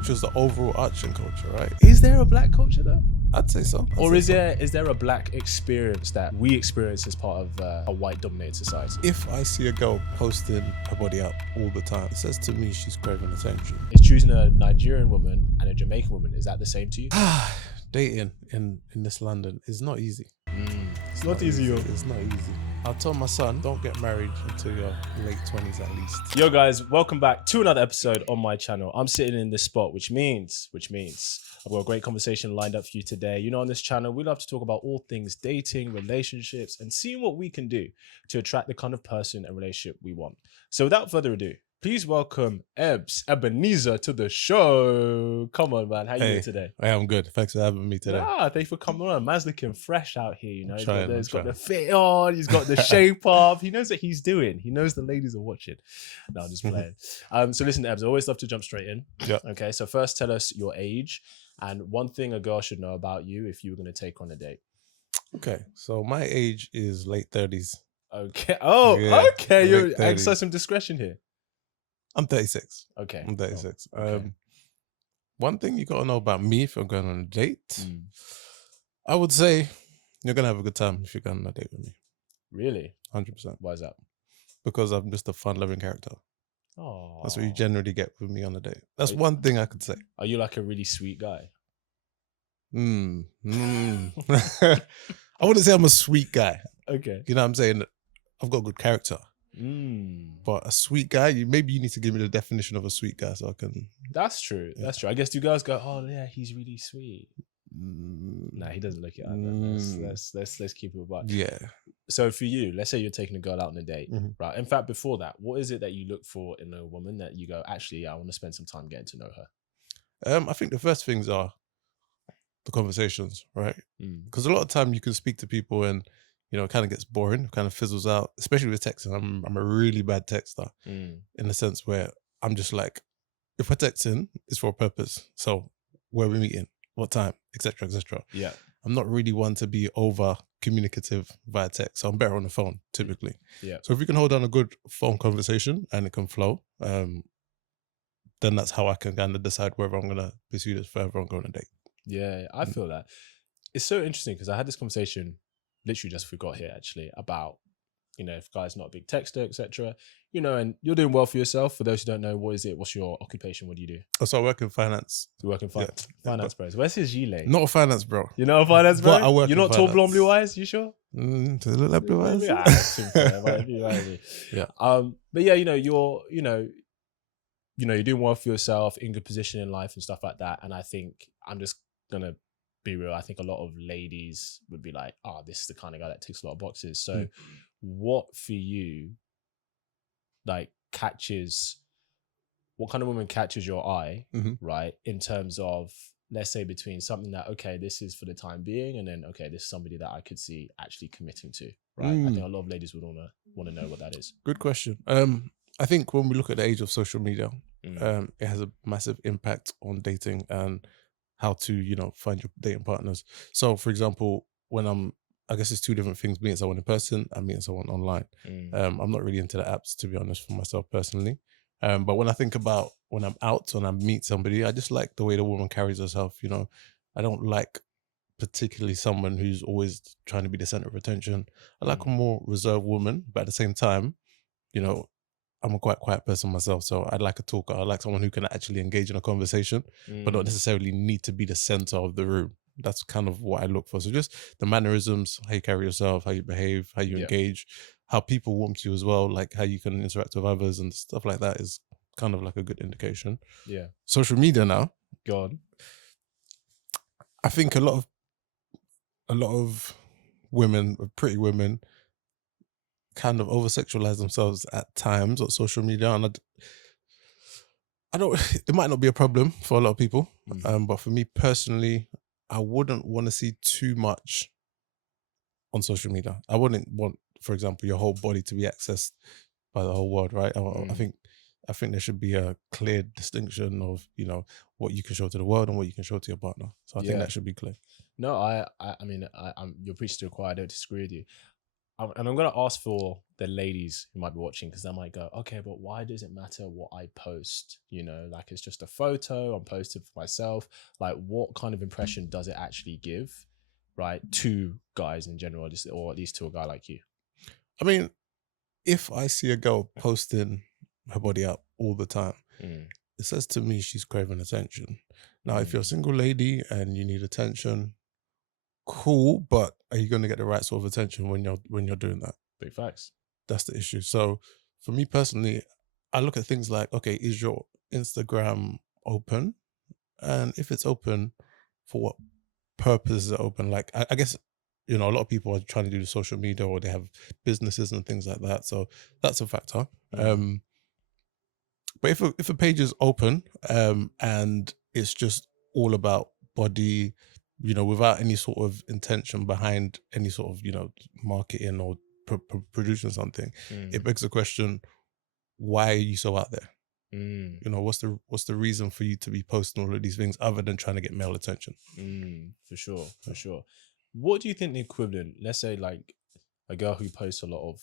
culture is the overall arching culture, right? Is there a black culture though? I'd say so. Or is there a black experience that we experience as part of a white dominated society? If I see a girl posting her body out all the time, it says to me she's craving attention. Is choosing a Nigerian woman and a Jamaican woman, is that the same to you? Dating in this London is not easy. It's not easy, yo. It's not easy. I'll tell my son, don't get married until your late 20s at least. Yo guys, welcome back to another episode on my channel. I'm sitting in this spot, which means I've got a great conversation lined up for you today. You know, on this channel, we love to talk about all things dating, relationships, and seeing what we can do to attract the kind of person and relationship we want. So without further ado, please welcome Ebenezer to the show. Come on, man. How you doing today? I am good. Thanks for having me today. Thank you for coming on. Man's looking fresh out here, you know. He's got the trying. fit on. He's got the shape up. He knows what he's doing. He knows the ladies are watching. No, I'm just playing. So listen, Ebs, I always love to jump straight in. Yeah. Okay, so first tell us your age and one thing a girl should know about you if you were going to take on a date. Okay, so my age is late 30s. Okay. Oh, Yeah, okay. late You're 30s. exercise some discretion here. I'm 36. Okay. I'm 36. Oh, okay. One thing you got to know about me if you're going on a date, I would say you're going to have a good time if you're going on a date with me. Really? 100%. Why is that? Because I'm just a fun-loving character. Oh. That's what you generally get with me on a date. That's one thing I could say. Are you like a really sweet guy? I wouldn't say I'm a sweet guy. Okay. You know what I'm saying? I've got good character. But a sweet guy, maybe you need to give me the definition of a sweet guy so I can... That's true. Yeah. That's true. I guess do girls go, oh yeah, he's really sweet? Nah, he doesn't look it either. Let's keep it about. Yeah. So for you, let's say you're taking a girl out on a date, right? In fact, before that, what is it that you look for in a woman that you go, actually, I want to spend some time getting to know her? I think the first things are the conversations, right? Because a lot of time you can speak to people and, you know, it kind of gets boring, kind of fizzles out, especially with texting. I'm a really bad texter in the sense where I'm just like, if we're texting, it's for a purpose. So where are we meeting? What time? Etc. etc. Yeah. I'm not really one to be over communicative via text. So I'm better on the phone typically. Yeah. So if we can hold on a good phone conversation and it can flow, then that's how I can kind of decide whether I'm going to pursue this further and go on a date. Yeah, I feel that. It's so interesting because I had this conversation literally just forgot here actually about, you know, if a guy's not a big texter, etc. You know, and you're doing well for yourself. For those who don't know, what is it? What's your occupation? What do you do? Oh, so I work in finance. You work in finance. Finance bros. Where's his gilet? Not a finance bro. You're not a finance bro? But I work You're in not tall, finance. blonde, blue eyes? You sure? Does it look like blue eyes? Yeah. But yeah, you're doing well for yourself, in good position in life and stuff like that. And I think I'm just gonna be real. I think a lot of ladies would be like, oh, this is the kind of guy that ticks a lot of boxes. So what for you, like, what kind of woman catches your eye, right? In terms of, let's say, between something that, okay, this is for the time being, and then, okay, this is somebody that I could see actually committing to, right? I think a lot of ladies would want to know what that is. Good question. I think when we look at the age of social media, it has a massive impact on dating and how to, you know, find your dating partners. So, for example, when I guess it's two different things, meeting someone in person and meeting someone online. I'm not really into the apps, to be honest, for myself personally. But when I think about when I'm out and I meet somebody, I just like the way the woman carries herself, you know. I don't like particularly someone who's always trying to be the center of attention. I like a more reserved woman, but at the same time, you know, I'm a quite quiet person myself, so I'd like a talker. I like someone who can actually engage in a conversation, but not necessarily need to be the center of the room. That's kind of what I look for. So just the mannerisms, how you carry yourself, how you behave, how you engage, how people warm to you as well, like how you can interact with others and stuff like that is kind of like a good indication. Yeah. Social media now. Go on. I think a lot of women, pretty women, kind of over-sexualize themselves at times on social media, and I don't. It might not be a problem for a lot of people, but for me personally, I wouldn't want to see too much on social media. I wouldn't want, for example, your whole body to be accessed by the whole world, right? I think there should be a clear distinction of, you know, what you can show to the world and what you can show to your partner. So I think that should be clear. No, I mean, you're preaching to the choir. I don't disagree with you. and I'm gonna ask for the ladies who might be watching, because they might go, okay, but why does it matter what I post? You know, like, it's just a photo, I'm posting for myself. Like, what kind of impression does it actually give, right, to guys in general, or at least to a guy like you? I mean, if I see a girl posting her body out all the time, it says to me she's craving attention. Now, if you're a single lady and you need attention, cool, but are you going to get the right sort of attention when you're doing that? Big facts. That's the issue. So for me personally, I look at things like, okay, is your Instagram open? And if it's open, for what purpose is it open? Like, I guess, a lot of people are trying to do social media, or they have businesses and things like that. So that's a factor. But if a page is open, and it's just all about body, without any sort of intention behind any sort of, marketing or producing something, it begs the question, why are you so out there? What's the reason for you to be posting all of these things other than trying to get male attention? For sure. What do you think the equivalent, let's say like a girl who posts a lot of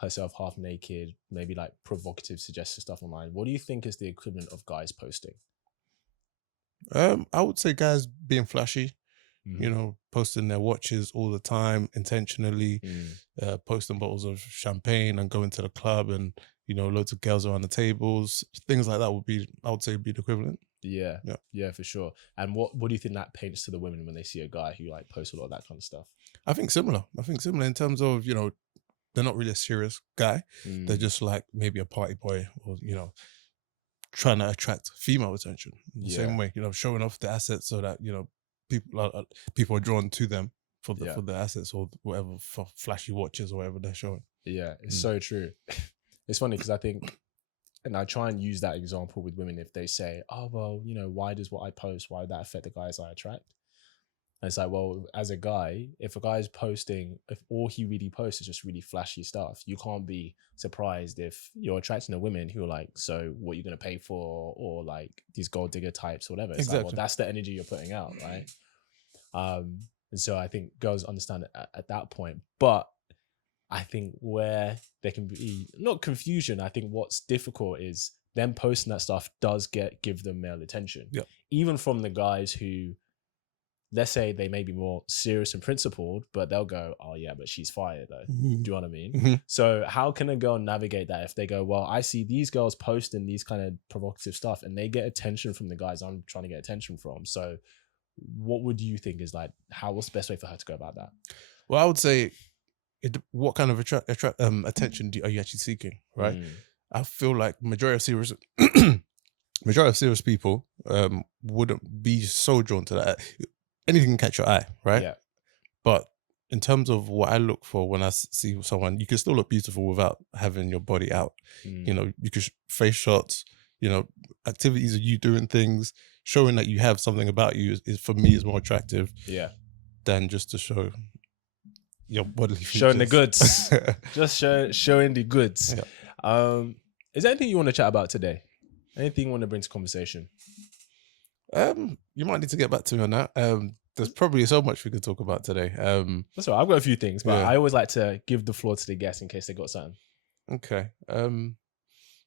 herself half naked, maybe like provocative, suggestive stuff online, what do you think is the equivalent of guys posting? I would say guys being flashy, posting their watches all the time intentionally, posting bottles of champagne and going to the club, and loads of girls around the tables, things like that I would say be the equivalent. Yeah, for sure. And what do you think that paints to the women when they see a guy who like posts a lot of that kind of stuff? I think similar in terms of, they're not really a serious guy. They're just like maybe a party boy, or trying to attract female attention in the same way, showing off the assets so that people are drawn to them for the assets, or whatever, for flashy watches or whatever they're showing. Yeah, it's so true. It's funny because I think, and I try and use that example with women if they say, oh, well, why does what I post, why would that affect the guys I attract? And it's like, well, as a guy, if a guy's posting, if all he really posts is just really flashy stuff, you can't be surprised if you're attracting a women who are like, so what are you going to pay for? Or like these gold digger types or whatever. It's like, well, that's the energy you're putting out, right? And so I think girls understand it at that point. But I think where there can be not confusion, I think what's difficult is them posting that stuff does give them male attention. Yeah. Even from the guys who, let's say they may be more serious and principled, but they'll go, oh yeah, but she's fire though. Do you know what I mean? So how can a girl navigate that if they go, well, I see these girls posting these kind of provocative stuff and they get attention from the guys I'm trying to get attention from. So what would you think is like, what's the best way for her to go about that? Well, I would say, what kind of attention are you actually seeking, right? I feel like majority of serious people wouldn't be so drawn to that. Anything can catch your eye, right? Yeah. But in terms of what I look for when I see someone, you can still look beautiful without having your body out. You can face shots, activities of you doing things, showing that you have something about you is for me is more attractive. Yeah. Than just to show your bodily features. Showing the goods. Just showing the goods. Yeah. Is there anything you want to chat about today? Anything you want to bring to conversation? You might need to get back to me on that. There's probably so much we could talk about today. That's all right. I've got a few things, but I always like to give the floor to the guests in case they got something. Okay.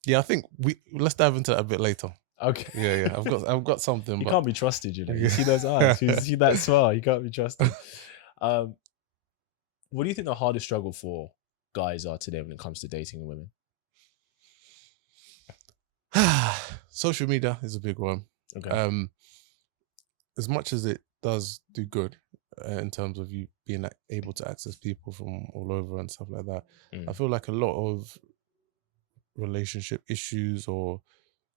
Yeah, I think let's dive into that a bit later. Okay. Yeah. I've got something. You can't be trusted, You see those eyes. You see that smile. You can't be trusted. What do you think the hardest struggle for guys are today when it comes to dating women? Social media is a big one. Okay. As much as it does do good in terms of you being able to access people from all over and stuff like that, I feel like a lot of relationship issues, or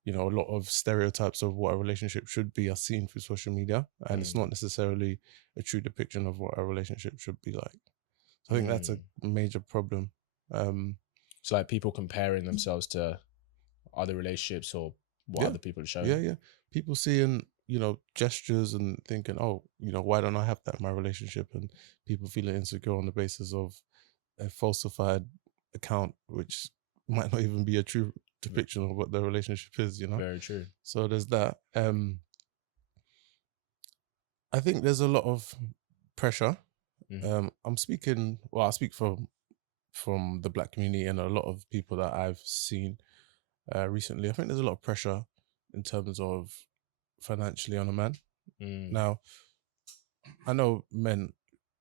a lot of stereotypes of what a relationship should be, are seen through social media, and it's not necessarily a true depiction of what a relationship should be like. So I think that's a major problem. So like people comparing themselves to other relationships or what other people are showing. Yeah. People seeing, gestures and thinking, oh, why don't I have that in my relationship? And people feeling insecure on the basis of a falsified account, which might not even be a true depiction of what the relationship is, Very true. So there's that. I think there's a lot of pressure I'm speaking. Well, I speak from the black community and a lot of people that I've seen recently. I think there's a lot of pressure in terms of financially on a man. Now, I know men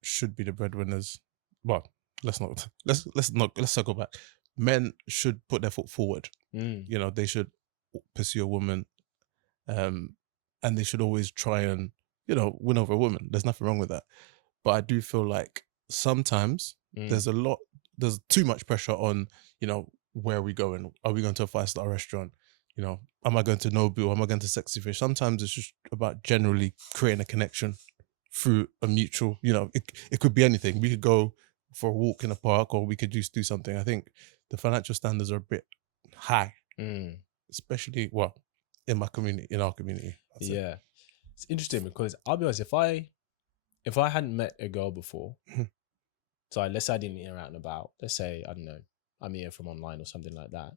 should be the breadwinners. Well, let's circle back. Men should put their foot forward. You know, they should pursue a woman, and they should always try and, you know, win over a woman. There's nothing wrong with that. But I do feel like sometimes there's too much pressure on, you know, where are we going? Are we going to a 5-star restaurant? You know, am I going to Nobu? Am I going to Sexy Fish? Sometimes it's just about generally creating a connection through a mutual, you know, it could be anything. We could go for a walk in a park, or we could just do something. I think the financial standards are a bit high, especially, well, in my community, in our community. Yeah. It's interesting because I'll be honest, if I hadn't met a girl before, so let's say I didn't meet her out and about, let's say, I don't know, I meet her from online or something like that,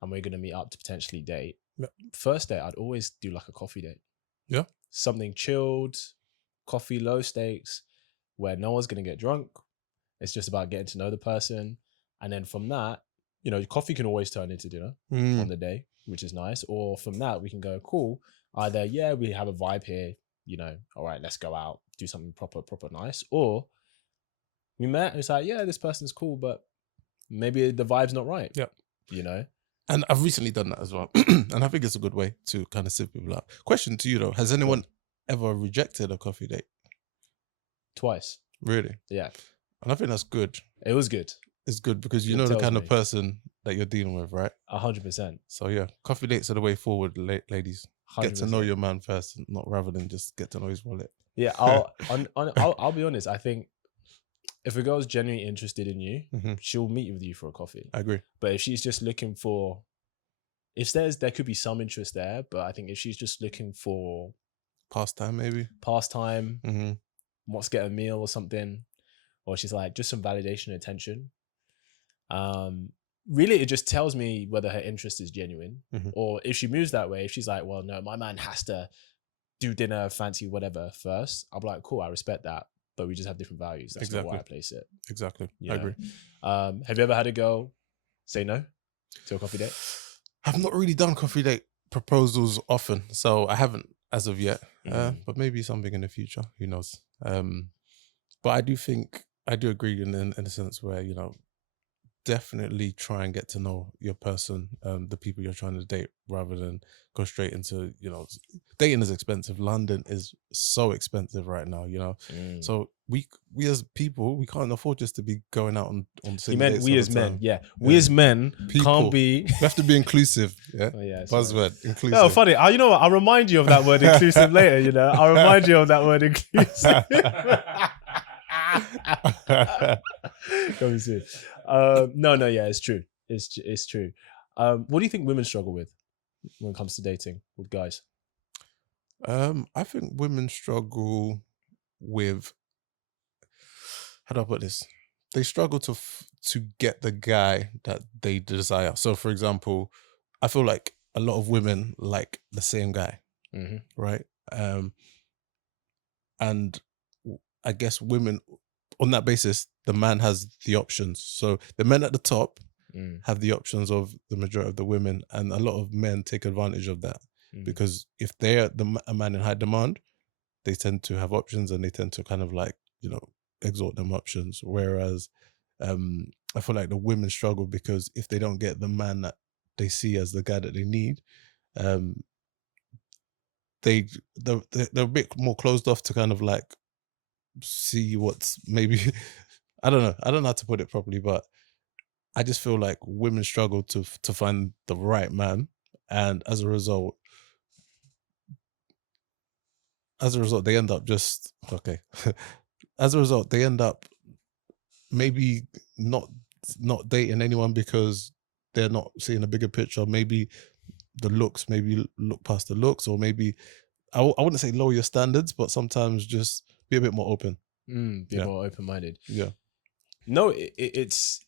and we're going to meet up to potentially date. Yeah. First date, I'd always do like a coffee date. Yeah. Something chilled, coffee, low stakes, where no one's going to get drunk. It's just about getting to know the person. And then from that, you know, coffee can always turn into dinner on the day, which is nice. Or from that, we can go, cool. Either, yeah, we have a vibe here, you know, all right, let's go out, do something proper nice. Or we met and it's like, yeah, this person's cool, but maybe the vibe's not right. Yeah. You know? And I've recently done that as well. And I think it's a good way to kind of sieve people out. Question to you though, has anyone ever rejected a coffee date? Twice. Really? Yeah. And I think that's good. It was good. It's good because you know the kind of person that you're dealing with, right? 100%. So yeah, coffee dates are the way forward, ladies. 100%. Get to know your man first, not rather than just get to know his wallet. Yeah, I'll be honest. I think if a girl's genuinely interested in you, she'll meet with you for a coffee. I agree. But if she's just looking for, there could be some interest there, but I think if she's just looking for pastime, wants to get a meal or something, or she's like just some validation and attention, really it just tells me whether her interest is genuine. Or if she moves that way, if she's like, well, no, my man has to do dinner, fancy, whatever first, I'll be like, cool, I respect that, but we just have different values. That's not where I place it. Exactly. I agree. Have you ever had a girl say no to a coffee date? I've not really done coffee date proposals often, so I haven't as of yet. But maybe something in the future. Who knows? But I do agree in a sense where, you know, definitely try and get to know your person, the people you're trying to date, rather than go straight into, you know, dating is expensive. London is so expensive right now, you know. So we as people, we can't afford just to be going out on You meant we as men, yeah. We as men can't be. We have to be inclusive, yeah. Oh, yeah, buzzword, inclusive. No, funny. You know what? I'll remind you of that word inclusive later. You know, I'll remind you of that word inclusive. Let me see. No, yeah, it's true. It's true. What do you think women struggle with when it comes to dating with guys? I think women struggle with, how do I put this? They struggle to get the guy that they desire. So, for example, I feel like a lot of women like the same guy, right? And I guess women, on that basis, the man has the options. So the men at the top have the options of the majority of the women, and a lot of men take advantage of that because if they're a man in high demand, they tend to have options and they tend to kind of like, you know, exalt them options. Whereas I feel like the women struggle because if they don't get the man that they see as the guy that they need, they're a bit more closed off to kind of like see what's maybe I don't know how to put it properly, but I just feel like women struggle to find the right man, and as a result they end up just okay. As a result, they end up maybe not dating anyone because they're not seeing a bigger picture. Maybe the looks, maybe look past the looks, or maybe I wouldn't say lower your standards, but sometimes just be a bit more open. Be more open-minded. Yeah. No, it's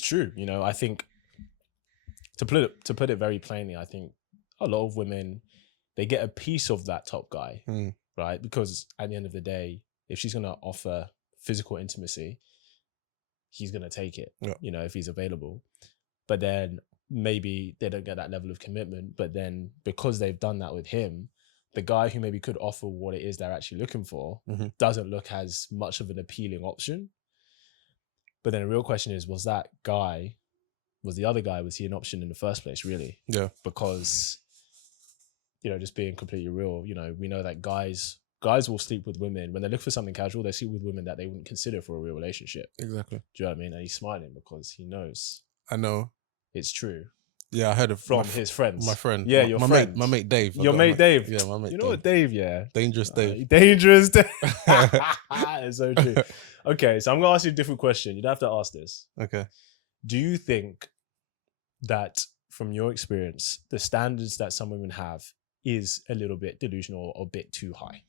true. You know, I think to put it very plainly, I think a lot of women, they get a piece of that top guy, right? Because at the end of the day, if she's gonna offer physical intimacy, he's gonna take it. Yeah. You know, if he's available. But then maybe they don't get that level of commitment. But then because they've done that with him, the guy who maybe could offer what it is they're actually looking for doesn't look as much of an appealing option. But then the real question is, was the other guy, was he an option in the first place, really? Yeah. Because, you know, just being completely real, you know, we know that guys will sleep with women. When they look for something casual, they sleep with women that they wouldn't consider for a real relationship. Exactly. Do you know what I mean? And he's smiling because he knows. I know. It's true. Yeah, I heard it from his friends. My friend. Yeah, your friend. My mate Dave. Your mate Dave. Yeah, my mate You know Dave. what, Dave, yeah. Dangerous Dave. Dangerous Dave. It's so true. Okay, so I'm going to ask you a different question. You don't have to ask this. Okay. Do you think that, from your experience, the standards that some women have is a little bit delusional or a bit too high?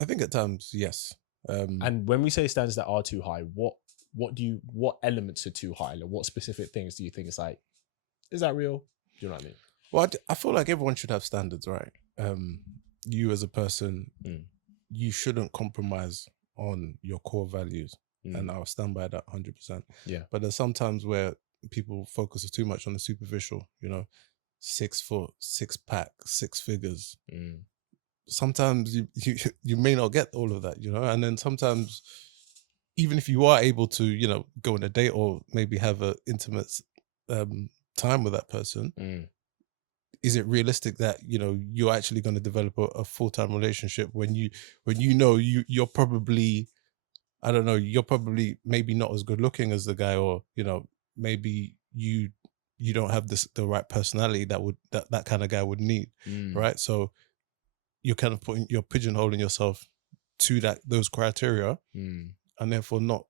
I think at times, yes. And when we say standards that are too high, what elements are too high? Like, what specific things do you think is like, is that real? Do you know what I mean? Well, I feel like everyone should have standards, right? You as a person, you shouldn't compromise on your core values. And I'll stand by that 100%. Yeah. But there's sometimes where people focus too much on the superficial, you know, 6 foot, 6-pack, 6 figures. Sometimes you may not get all of that, you know, and then sometimes even if you are able to, you know, go on a date or maybe have an intimate time with that person, is it realistic that, you know, you're actually going to develop a full-time relationship when you know you're probably, I don't know, you're probably maybe not as good looking as the guy, or, you know, maybe you don't have the right personality that kind of guy would need, right? So you're kind of you're pigeonholing yourself to those criteria, and therefore not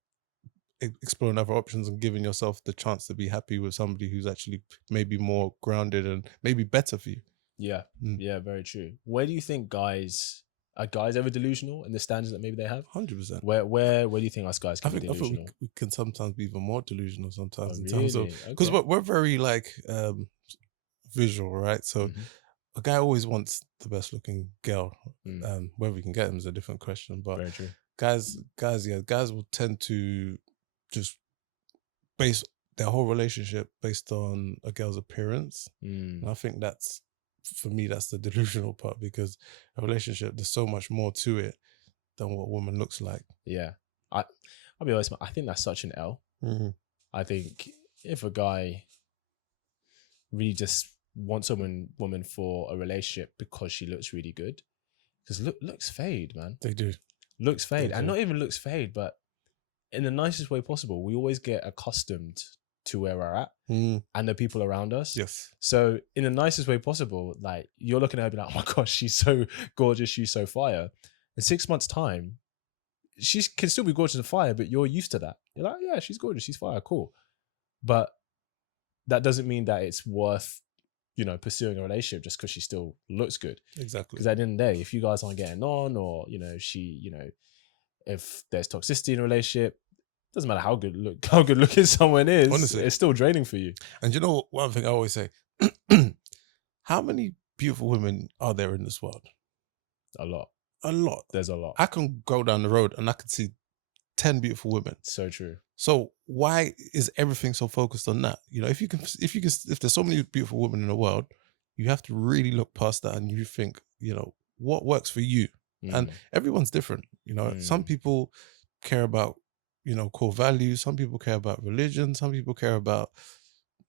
exploring other options and giving yourself the chance to be happy with somebody who's actually maybe more grounded and maybe better for you. Yeah. Yeah, very true. Where do you think are guys ever delusional in the standards that maybe they have? 100%. Where do you think us guys can be delusional? I think we can sometimes be even more delusional sometimes in really? terms of, because we're very like visual, right? So a guy always wants the best looking girl. Whether we can get them is a different question, but very true. Guys will tend to just base their whole relationship based on a girl's appearance. And I think that's, for me, that's the delusional part, because a relationship, there's so much more to it than what a woman looks like. Yeah. I'll be honest, I think that's such an L. I think if a guy really just wants a woman for a relationship because she looks really good, because looks fade, man. They do. Looks fade. And not even looks fade, but in the nicest way possible. We always get accustomed to where we're at and the people around us. Yes. So in the nicest way possible, like, you're looking at her and be like, oh my gosh, she's so gorgeous, she's so fire. In 6 months' time, she can still be gorgeous and fire, but you're used to that. You're like, yeah, she's gorgeous, she's fire, cool. But that doesn't mean that it's worth, you know, pursuing a relationship just because she still looks good. Exactly. Because at the end of the day, if you guys aren't getting on, or, you know, if there's toxicity in a relationship, doesn't matter how good looking someone is. Honestly, it's still draining for you. And you know, one thing I always say, how many beautiful women are there in this world? A lot. There's a lot. I can go down the road and I can see 10 beautiful women. So true. So why is everything so focused on that? You know, if there's so many beautiful women in the world, you have to really look past that and you think, you know, what works for you? And everyone's different. You know, some people care about, you know, core values. Some people care about religion. Some people care about,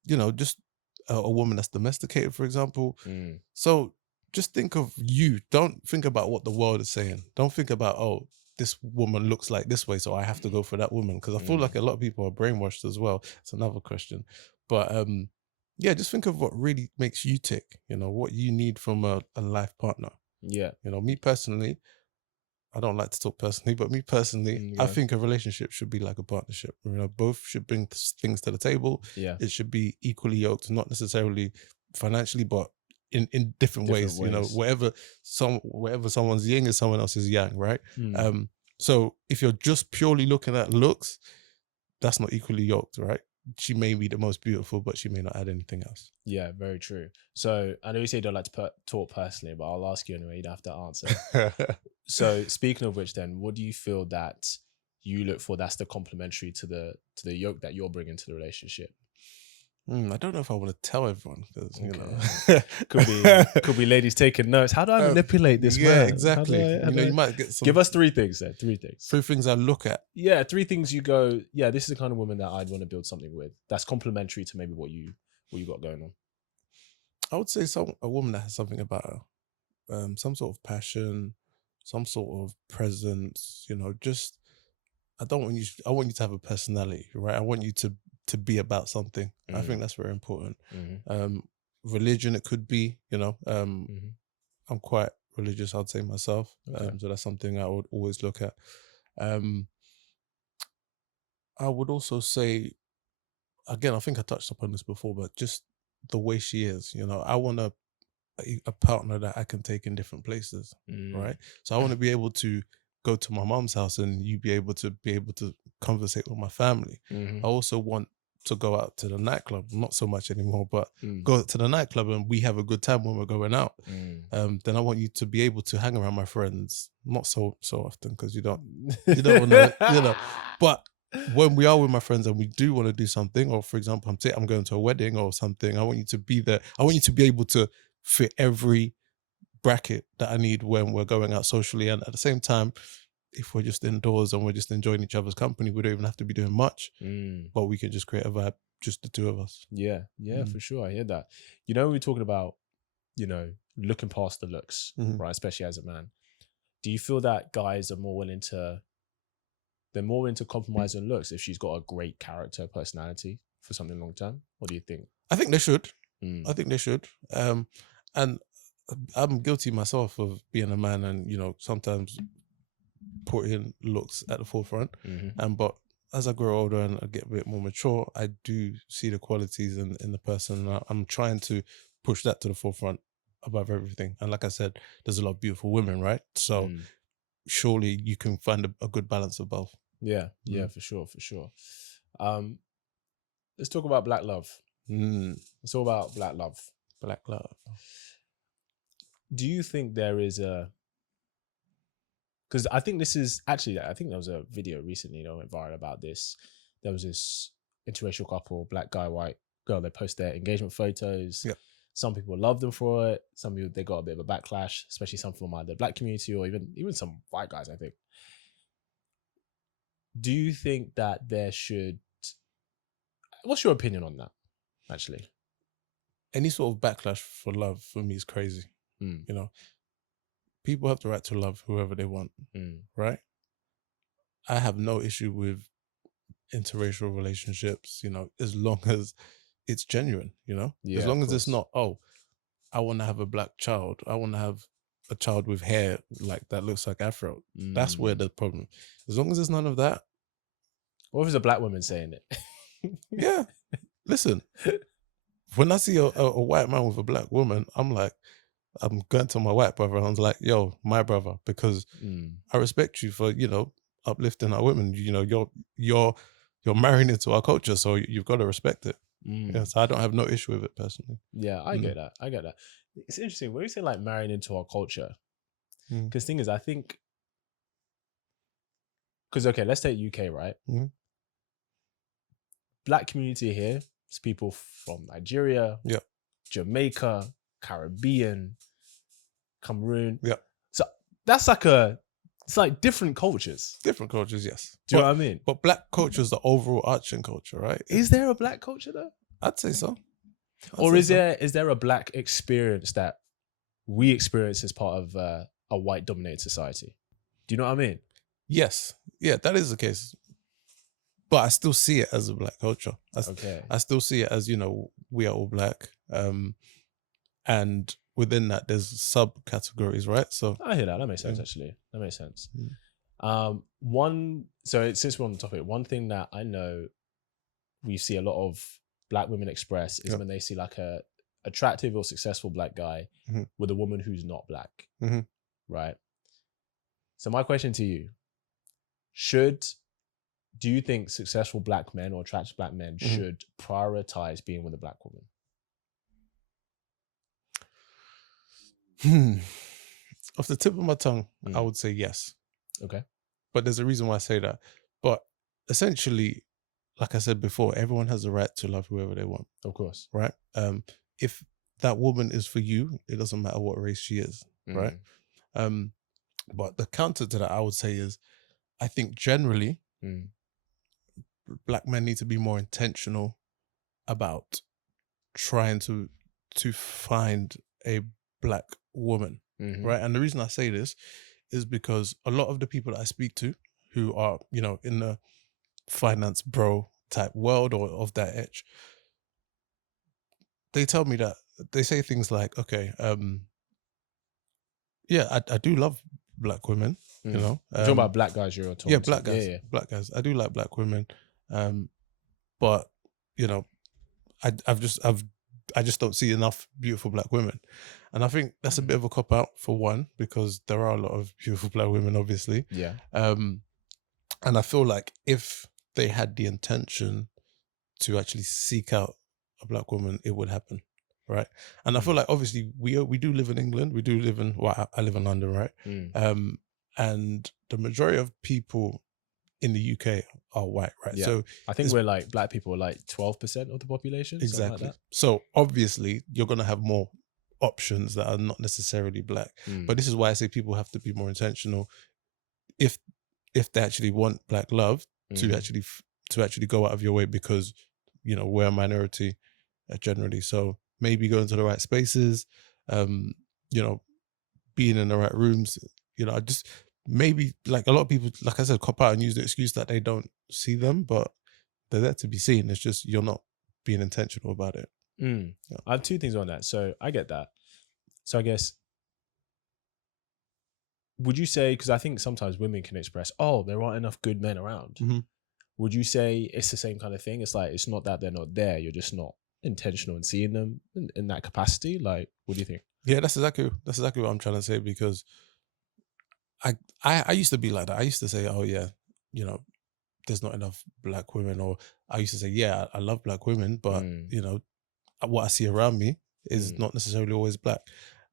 you know, just a woman that's domesticated, for example. So just think of you. Don't think about what the world is saying. Don't think about, oh, this woman looks like this way, so I have to go for that woman. Because I feel like a lot of people are brainwashed as well. It's another question. But yeah, just think of what really makes you tick. You know, what you need from a life partner. Yeah. You know, me personally, I don't like to talk personally, but me personally, I think a relationship should be like a partnership. You know, both should bring things to the table. Yeah. It should be equally yoked, not necessarily financially, but in different ways. You know, wherever someone's yin is someone else's yang, right? So if you're just purely looking at looks, that's not equally yoked, right? She may be the most beautiful, but she may not add anything else. Yeah, very true. So I know you say you don't like to talk personally, but I'll ask you anyway. You don't have to answer. So speaking of which, then, what do you feel that you look for that's the complementary to the yoke that you're bringing to the relationship? I don't know if I want to tell everyone because could be ladies taking notes. How do I manipulate this yeah, man? exactly. How do You I... might get some. Give us 3 things then. 3 things. 3 things I look at. Yeah, 3 things you go, yeah, this is the kind of woman that I'd want to build something with. That's complementary to maybe what you got going on. I would say a woman that has something about her, some sort of passion, some sort of presence. Just I want you to have a personality, right? I want you to be about something. I think that's very important. Religion, it could be. I'm quite religious, I'd say myself. Okay. So that's something I would always look at. I would also say, again, I think I touched upon this before, but just the way she is. I want a partner that I can take in different places, right? So I want to be able to go to my mom's house and you be able to conversate with my family. I also want to go out to the nightclub, not so much anymore, but go to the nightclub and we have a good time when we're going out. Then I want you to be able to hang around my friends, not so often because you don't want to, but when we are with my friends and we do want to do something, or for example, I'm going to a wedding or something, I want you to be there. I want you to be able to fit every bracket that I need when we're going out socially. And at the same time, if we're just indoors and we're just enjoying each other's company, we don't even have to be doing much, but we can just create a vibe, just the 2 of us. Yeah, for sure. I hear that. We're talking about, looking past the looks, right? Especially as a man. Do you feel that guys are more willing to, they're more into compromise on looks if she's got a great character, personality for something long term? What do you think? I think they should. I think they should. And I'm guilty myself of being a man and, sometimes putting looks at the forefront. But as I grow older and I get a bit more mature, I do see the qualities in the person. And I'm trying to push that to the forefront above everything. And like I said, there's a lot of beautiful women, right? So surely you can find a good balance of both. Yeah, for sure. Let's talk about black love. It's all about black love. Black love. Do you think there is because I think this is actually, I think there was a video recently that went viral about this. There was this interracial couple, black guy, white girl. They post their engagement photos. Yep. Some people love them for it. Some people, they got a bit of a backlash, especially some from either the black community or even some white guys, I think. Do you think that there should... What's your opinion on that, actually? Any sort of backlash for love for me is crazy. People have the right to love whoever they want, right? I have no issue with interracial relationships, as long as it's genuine, as long as it's not, I want to have a black child. I want to have a child with hair like that looks like Afro. That's where the problem. As long as there's none of that. What if it's a black woman saying it? Yeah. Listen, when I see a white man with a black woman, I'm going to my white brother and I was like, yo, my brother, because I respect you for, uplifting our women. You're marrying into our culture, so you've got to respect it. Yeah, so I don't have no issue with it personally. Yeah, I get that. It's interesting when you say like marrying into our culture, because thing is, I think, because okay, let's take UK, right? Black community here, it's people from Nigeria, Jamaica, Caribbean, Cameroon. Yeah. So that's it's like different cultures. Different cultures, yes. Do you know what I mean? But black culture is the overall arching culture, right? Is there a black culture though? I'd say so. Or is there a black experience that we experience as part of a white dominated society? Do you know what I mean? Yes. Yeah, that is the case. But I still see it as a black culture. I still see it as, we are all black. And within that, there's subcategories, right? So I hear that. That makes sense, actually. That makes sense. Since we're on the topic, one thing that I know we see a lot of black women express is when they see like a attractive or successful black guy with a woman who's not black, right? So my question to you, do you think successful black men or attractive black men should prioritize being with a black woman? Off the tip of my tongue, I would say yes. Okay. But there's a reason why I say that. But essentially, like I said before, everyone has the right to love whoever they want, Of course. right? If that woman is for you, it doesn't matter what race she is, right? Um, but the counter to that, I would say, is I think generally black men need to be more intentional about trying to find a black woman, right? And the reason I say this is because a lot of the people that I speak to who are, you know, in the finance bro type world or of that edge, they tell me that they say things like, okay, yeah, I do love black women, you know. You're talking about black guys you're Yeah, talking to. Yeah. black guys. I do like black women, but you know, I just don't see enough beautiful black women, and I think that's a bit of a cop out for one because there are a lot of beautiful black women, obviously. Yeah. And I feel like if they had the intention to actually seek out a black woman, it would happen, right? And I feel like obviously we do live in England, we do live in I live in London, right? And the majority of people in the UK are white, right? Yeah. So I think we're like black people are like 12% of the population, something like exactly. that. So obviously you're gonna have more options that are not necessarily black. But this is why I say people have to be more intentional if they actually want black love to actually go out of your way, because you know we're a minority generally. So maybe go into the right spaces, you know, being in the right rooms. You know, I just maybe like a lot of people, like I said, cop out and use the excuse that they don't see them, but they're there to be seen. It's just you're not being intentional about it. Yeah. I have two things on that. So I get that. So I guess, would you say, because I think sometimes women can express, oh, there aren't enough good men around. Would you say it's the same kind of thing? It's like, it's not that they're not there. You're just not intentional in seeing them in that capacity. Like, what do you think? Yeah, that's exactly what I'm trying to say, because I used to be like that. I used to say, oh yeah, you know, there's not enough black women, or I used to say, yeah, I love black women, but you know, what I see around me is not necessarily always black.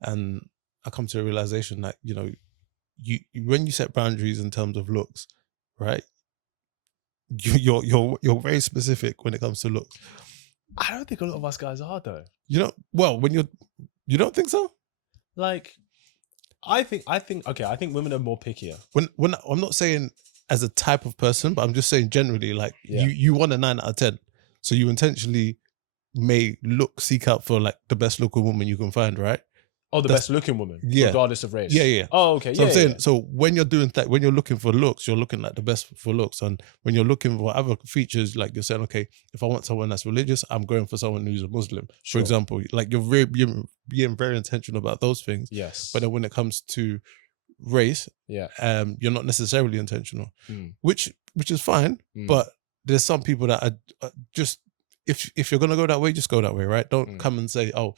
And I come to a realization that, you know, you when you set boundaries in terms of looks, right? You're very specific when it comes to looks. I don't think a lot of us guys are though. You know, well, you don't think so? Like, I think okay, I think women are more pickier. When I'm not saying as a type of person, but I'm just saying generally, like you want a 9 out of 10, so you intentionally may seek out for like the best looking woman you can find, right? Oh, the best looking woman, regardless of race. Yeah. Oh, okay. So I'm saying, so when you're doing that, when you're looking for looks, you're looking at the best for looks, and when you're looking for other features, like you're saying, okay, if I want someone that's religious, I'm going for someone who's a Muslim, for example. Like you're being very intentional about those things. Yes. But then when it comes to race, you're not necessarily intentional, which is fine. But there's some people that are just, if you're gonna go that way, just go that way, right? Don't come and say, oh,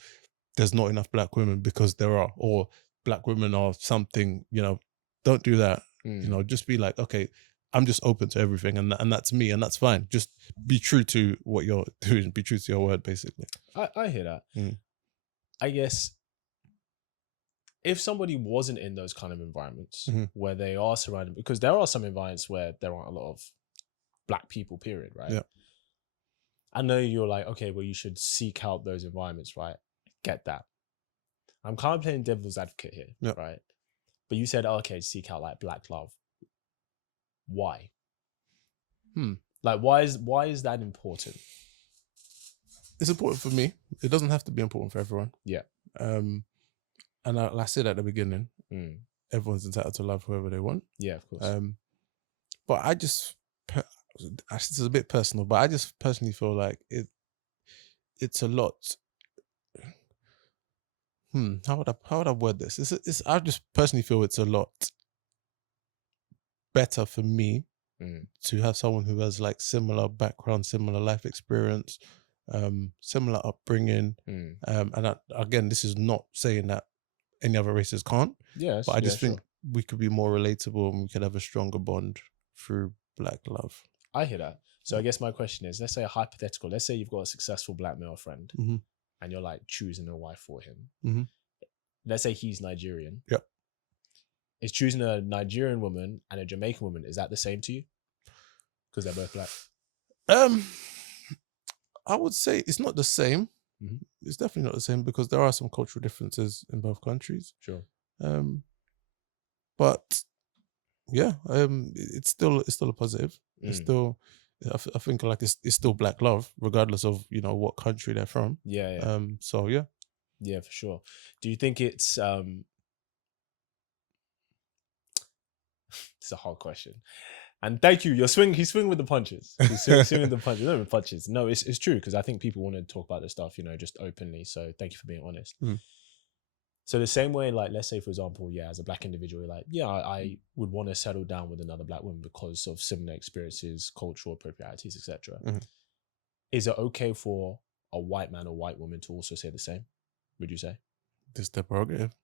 there's not enough black women, because there are, or black women are something, you know. Don't do that. You know, just be like, okay, I'm just open to everything, and that's me, and that's fine. Just be true to what you're doing, be true to your word, basically. I hear that. I guess if somebody wasn't in those kind of environments where they are surrounded, because there are some environments where there aren't a lot of black people, period, right? Yeah. I know you're like, okay, well, you should seek out those environments, right? Get that. I'm kind of playing devil's advocate here, right? But you said, oh, okay, seek out like black love. Why? Like, why is that important? It's important for me. It doesn't have to be important for everyone. Yeah. And like I said at the beginning, everyone's entitled to love whoever they want. Yeah, of course. But I just, this is a bit personal, but I just personally feel like it's a lot. How would I word this? I just personally feel it's a lot better for me to have someone who has like similar background, similar life experience, similar upbringing. And again, this is not saying that any other races can't. Yes, but I just think we could be more relatable, and we could have a stronger bond through black love. I hear that. So I guess my question is, let's say a hypothetical, let's say you've got a successful black male friend and you're like choosing a wife for him. Let's say he's Nigerian. Yep. Is choosing a Nigerian woman and a Jamaican woman, is that the same to you? because they're both black? I would say it's not the same. Mhm. It's definitely not the same because there are some cultural differences in both countries. Sure. But yeah, it's still a positive. It's still, I think like it's still black love, regardless of what country they're from. Yeah. So yeah. Yeah, for sure. Do you think it's it's a hard question. And thank you. He's swinging with the punches. He's swinging with the punches. No punches. No, it's true because I think people want to talk about this stuff, just openly. So thank you for being honest. So the same way, like, let's say, for example, as a black individual, like, I would want to settle down with another black woman because of similar experiences, cultural proprieties, etc. Is it okay for a white man or white woman to also say the same? Would you say? It's their prerogative.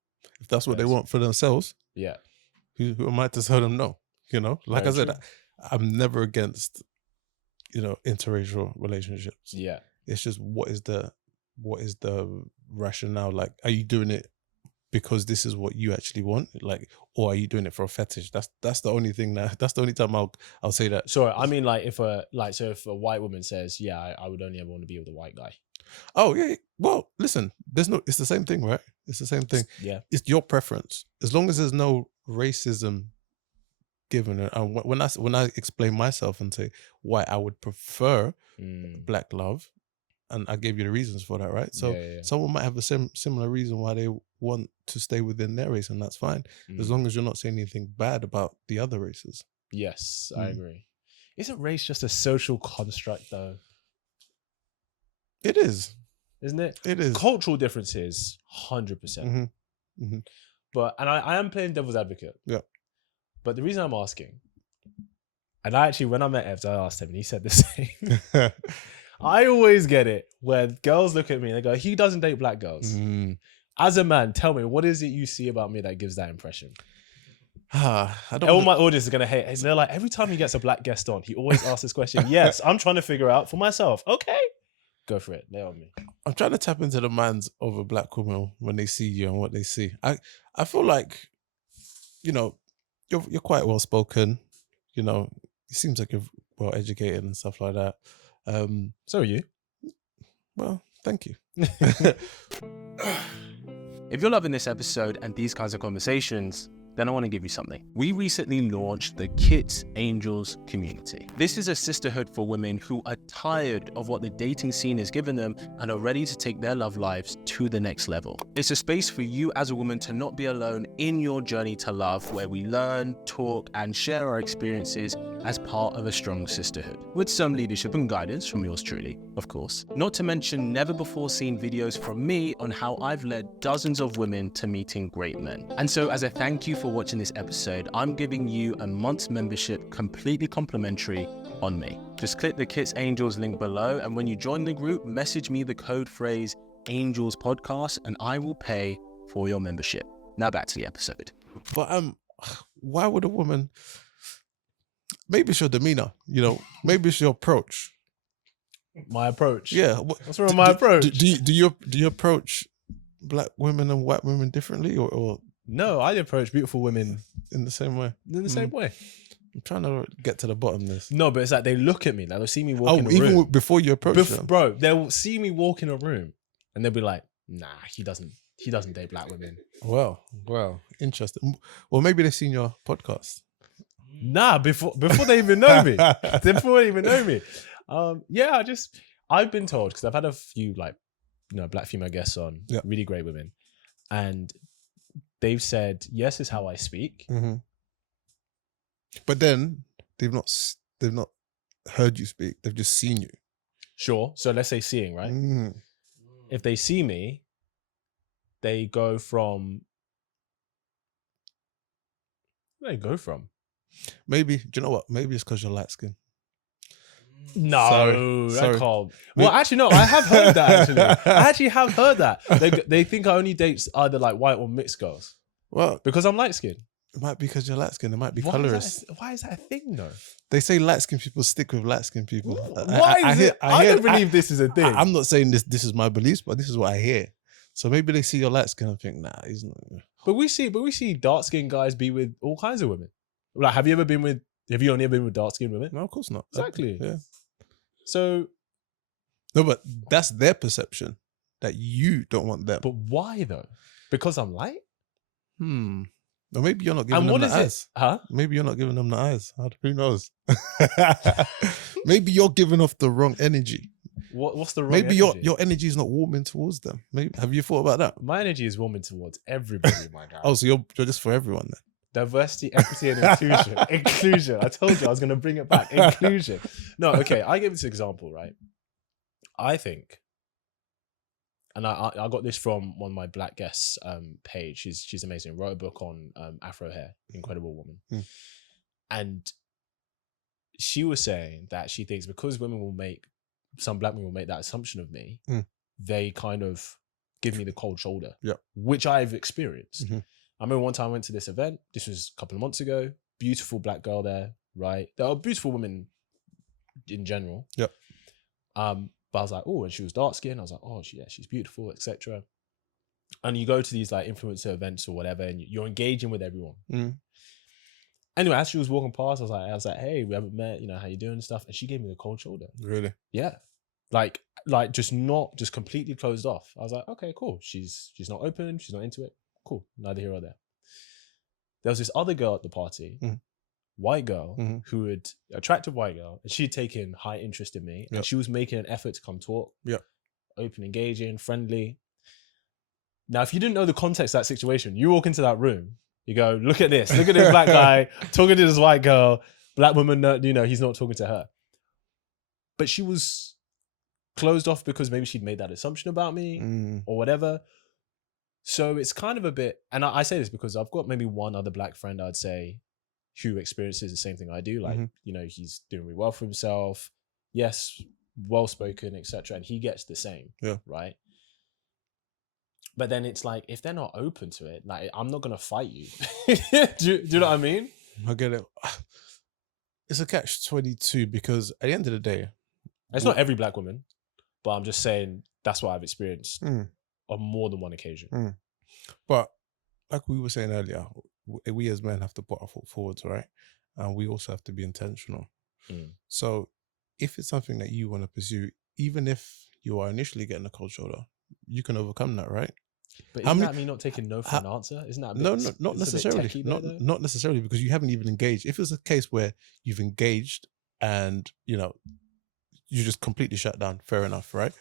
If that's what they want for themselves, who am I to tell them no? Like Very I said, true. I'm never against interracial relationships. Yeah. It's just what is the rationale? Like, are you doing it because this is what you actually want, like, or are you doing it for a fetish? That's the only thing that's the only time I'll say that. Sorry, I mean, like, if a white woman says, I would only ever want to be with a white guy. Oh yeah. Well, listen, it's the same thing, right? It's the same thing. Yeah. It's your preference. As long as there's no racism given, and when I explain myself and say why I would prefer black love, and I gave you the reasons for that, right? So someone might have a similar reason why they want to stay within their race, and that's fine, as long as you're not saying anything bad about the other races. Yes, I agree. Isn't race just a social construct, though? It is, isn't it? It is. Cultural differences, 100%. But I am playing devil's advocate. Yeah. But the reason I'm asking, and when I met Evs, I asked him, and he said the same. I always get it when girls look at me and they go, he doesn't date black girls. As a man, tell me, what is it you see about me that gives that impression? I don't All my audience is going to hate it. They're like, every time he gets a black guest on, he always asks this question. Yes, I'm trying to figure out for myself. Okay. Go for it. Lay on me. I'm trying to tap into the minds of a black woman when they see you and what they see. I feel like, you're quite well spoken. It seems like you're well educated and stuff like that. So are you. Well, thank you. If you're loving this episode and these kinds of conversations, then I want to give you something. We recently launched the Kits Angels community. This is a sisterhood for women who are tired of what the dating scene has given them and are ready to take their love lives to the next level. It's a space for you as a woman to not be alone in your journey to love, where we learn, talk, and share our experiences as part of a strong sisterhood, with some leadership and guidance from yours truly, of course. Not to mention never before seen videos from me on how I've led dozens of women to meeting great men. And so as a thank you for watching this episode, I'm giving you a month's membership completely complimentary on me. Just click the Kits Angels link below, and when you join the group, message me the code phrase Angels Podcast and I will pay for your membership. Now back to the episode. But why would a woman? Maybe it's your demeanor, maybe it's your approach. My approach. Yeah. What's wrong with my approach? Do you approach black women and white women differently, or no? I approach beautiful women in the same way. In the same way. I'm trying to get to the bottom of this. No, but it's like they look at me, like they'll see me walk in a even room. Before you approach them, bro, they'll see me walk in a room, and they'll be like, "Nah, he doesn't date black women." Well, interesting. Well, maybe they've seen your podcast. Nah, before they even know me. I've been told, because I've had a few black female guests on, really great women, and they've said, yes, is how I speak. But then they've not heard you speak. They've just seen you. Sure. So let's say seeing, right? If they see me, they go from. Where do they go from? Maybe, do you know what? Maybe it's because you're light skinned. No, that can't. Well, actually, no. I have heard that. I actually have heard that. They think I only date either like white or mixed girls. Well, because I'm light skinned. It might be because you're light skinned. It might be colorist. Why is that a thing, though? They say light skinned people stick with light skinned people. I don't believe this is a thing. I'm not saying this is my beliefs, but this is what I hear. So maybe they see your light skin and think, nah, he's not. But we see dark skinned guys be with all kinds of women. Like, have you ever been with Have you only ever been with dark-skinned women? No, of course not. Exactly. Yeah. So, No, but that's their perception that you don't want them. but why though? Because I'm light? Or maybe you're not giving And them what the is eyes. it? Huh? Maybe you're not giving them the eyes. Who knows? Maybe you're giving off the wrong energy. What's the wrong Maybe energy? your energy is not warming towards them. Maybe have you thought about that? My energy is warming towards everybody, my guy. Oh, so you're just for everyone then. Diversity, equity, and inclusion. Inclusion. I told you I was going to bring it back. Inclusion. No, okay. I give this example, right? I think, and I got this from one of my black guests page. She's amazing. Wrote a book on Afro hair. Incredible woman. And she was saying that she thinks because some black women will make that assumption of me, they kind of give me the cold shoulder, which I've experienced. I remember one time I went to this event. This was a couple of months ago. Beautiful black girl there, right? There are beautiful women in general. Yep. But I was like, oh, and she was dark skinned. I was like, oh, she's beautiful, etc. And you go to these like influencer events or whatever, and you're engaging with everyone. Anyway, as she was walking past, I was like, hey, we haven't met. You know, how you doing and stuff? And she gave me the cold shoulder. Really? Yeah. Like just completely closed off. I was like, okay, cool. She's not open. She's not into it. Cool. Neither here or there. There was this other girl at the party, white girl, attractive white girl, and she'd taken high interest in me, and she was making an effort to come talk. Open, engaging, friendly. Now, if you didn't know the context of that situation, you walk into that room, you go, look at this black guy talking to this white girl, black woman, you know, he's not talking to her. But she was closed off because maybe she'd made that assumption about me or whatever. So it's kind of a bit, and I say this because I've got maybe one other black friend, I'd say, who experiences the same thing I do. Like, you know, he's doing really well for himself. Yes, well-spoken, etc. And he gets the same, right? But then it's like, if they're not open to it, like, I'm not going to fight you. do you know what I mean? I get it. It's a catch-22 because at the end of the day, it's not every black woman, but I'm just saying that's what I've experienced on more than one occasion. But like we were saying earlier, we as men have to put our foot forwards, right? And we also have to be intentional. So if it's something that you want to pursue, even if you are initially getting a cold shoulder, you can overcome that, right? But isn't that me not taking no for an answer? Isn't that a bit, no, not necessarily. Not necessarily, because you haven't even engaged. If it's a case where you've engaged and, you know, you just completely shut down, fair enough, right?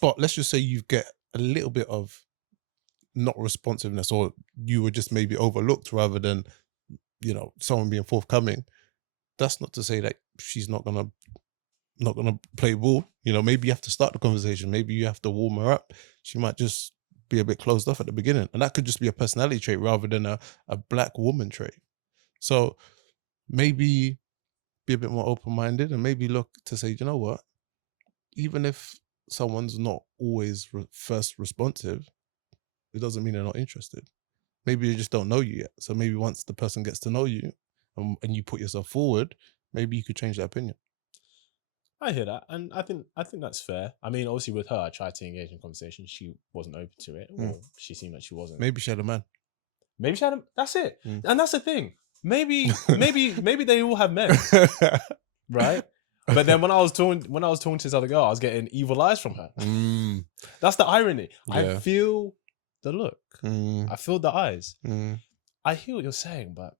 But let's just say you get a little bit of not responsiveness, or you were just maybe overlooked rather than, you know, someone being forthcoming. That's not to say that she's not gonna play ball. You know, maybe you have to start the conversation. Maybe you have to warm her up. She might just be a bit closed off at the beginning, and that could just be a personality trait rather than a black woman trait. So maybe be a bit more open-minded and maybe look to say, you know what, even if someone's not always first responsive, it doesn't mean they're not interested. Maybe they just don't know you yet. So maybe once the person gets to know you and you put yourself forward, maybe you could change their opinion. I hear that, and I think that's fair. I mean, obviously with her, I tried to engage in conversation. She wasn't open to it, or she seemed like she wasn't. Maybe she had a man. Maybe she had a. That's it, and that's the thing. Maybe they all have men, right? But then when I was talking to this other girl, I was getting evil eyes from her. That's the irony. Yeah. I feel the look. I feel the eyes. I hear what you're saying, but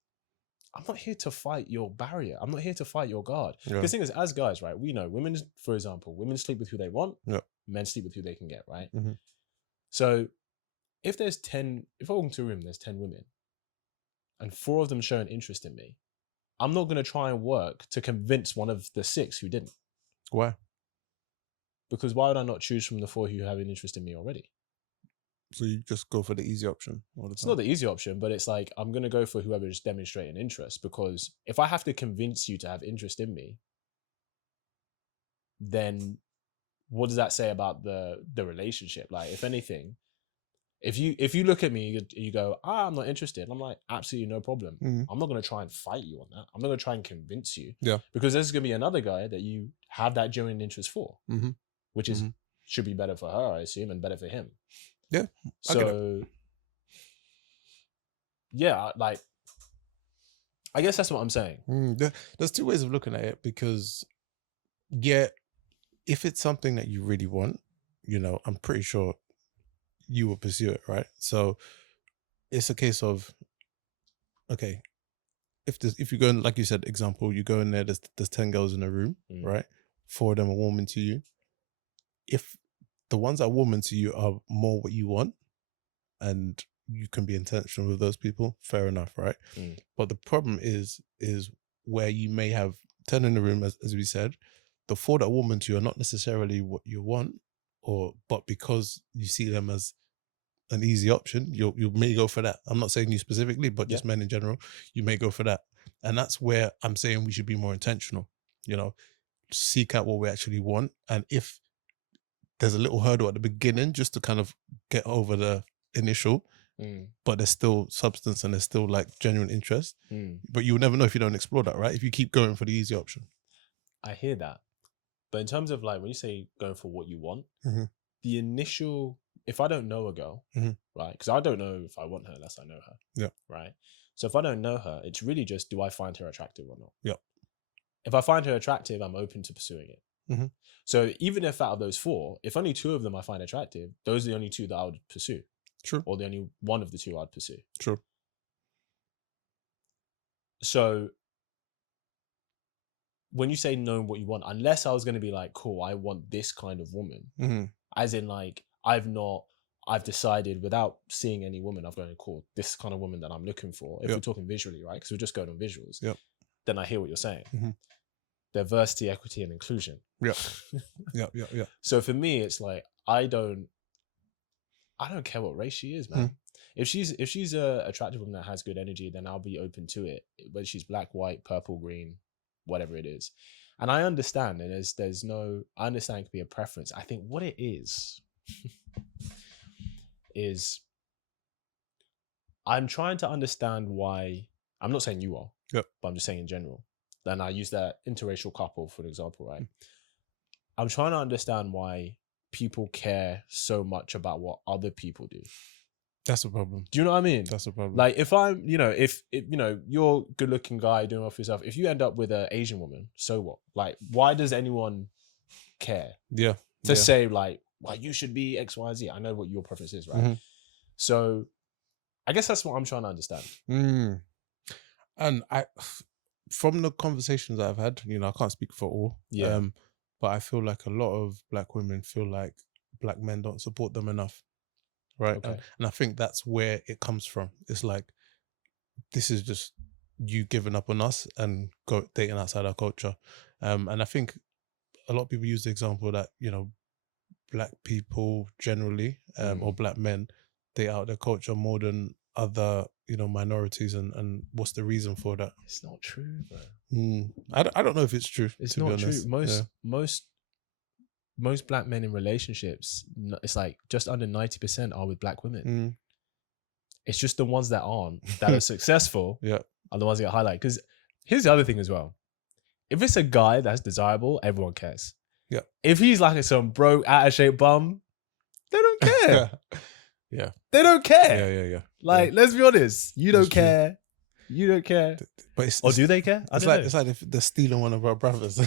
I'm not here to fight your barrier. I'm not here to fight your guard. The thing is, as guys, right, we know women, for example, women sleep with who they want. Men sleep with who they can get, right? So if I walk into a room, there's 10 women and 4 of them show an interest in me, I'm not going to try and work to convince one of the 6 who didn't. Why? Because why would I not choose from the 4 who have an interest in me already? So you just go for the easy option all the time? It's not the easy option, but it's like, I'm going to go for whoever is demonstrating interest, because if I have to convince you to have interest in me, then what does that say about the relationship? Like, if anything, if you look at me, you go, I'm not interested. I'm like, absolutely no problem. I'm not going to try and fight you on that. I'm not going to try and convince you. Because there's going to be another guy that you have that genuine interest for, which is should be better for her, I assume, and better for him. Yeah. So, yeah, like, I guess that's what I'm saying. There's two ways of looking at it, because yeah, if it's something that you really want, I'm pretty sure you will pursue it, right? So it's a case of, okay, if you go in, like you said, example, you go in there, there's 10 girls in a room, right? 4 of them are warm into you. If the ones that are warm into you are more what you want, and you can be intentional with those people, fair enough, right? But the problem is where you may have 10 in the room, as we said, the 4 that warm into you are not necessarily what you want, but because you see them as an easy option, you may go for that. I'm not saying you specifically, but just men in general, you may go for that. And that's where I'm saying we should be more intentional, seek out what we actually want. And if there's a little hurdle at the beginning just to kind of get over the initial, but there's still substance and there's still like genuine interest, but you'll never know if you don't explore that, right? If you keep going for the easy option. I hear that. But in terms of like, when you say going for what you want, the initial, if I don't know a girl, right? Because I don't know if I want her unless I know her. Yeah. Right. So if I don't know her, it's really just, do I find her attractive or not? Yeah. If I find her attractive, I'm open to pursuing it. So even if out of those 4, if only 2 of them I find attractive, those are the only 2 that I would pursue. True. Or the only one of the 2 I'd pursue. True. So when you say knowing what you want, unless I was going to be like, cool, I want this kind of woman, as in like, I've decided without seeing any woman, I've gone, cool, this kind of woman that I'm looking for. If we're talking visually, right? Because we're just going on visuals. Then I hear what you're saying. Diversity, equity, and inclusion. Yeah. So for me, it's like, I don't care what race she is, man. If she's a attractive woman that has good energy, then I'll be open to it. Whether she's black, white, purple, green, whatever it is. And I understand, and I understand it could be a preference. I think what it is I'm trying to understand why. I'm not saying you are, but I'm just saying in general. Then I use that interracial couple for an example, right? I'm trying to understand why people care so much about what other people do. That's a problem. Do you know what I mean? That's a problem. Like if I'm, if you're a good looking guy doing well for yourself, if you end up with an Asian woman, so what? Like, why does anyone care? Yeah. To say like, well, you should be X, Y, Z. I know what your preference is, right? So I guess that's what I'm trying to understand. And from the conversations that I've had, I can't speak for all. But I feel like a lot of black women feel like black men don't support them enough. Right. Okay. And I think that's where it comes from. It's like, this is just you giving up on us and go dating outside our culture. And I think a lot of people use the example that, black people generally, or black men, date out their culture more than other, minorities. And what's the reason for that? It's not true, bro. I don't know if it's true. It's to not be honest. true. Most black men in relationships, it's like just under 90% are with black women. It's just the ones that aren't, that are successful, are the ones that get highlighted. Because here's the other thing as well. If it's a guy that's desirable, everyone cares. Yeah. If he's like some broke, out of shape bum, they don't care. They don't care. Yeah. Like, let's be honest. You don't care. You don't care. But or do they care? It's like if they're stealing one of our brothers.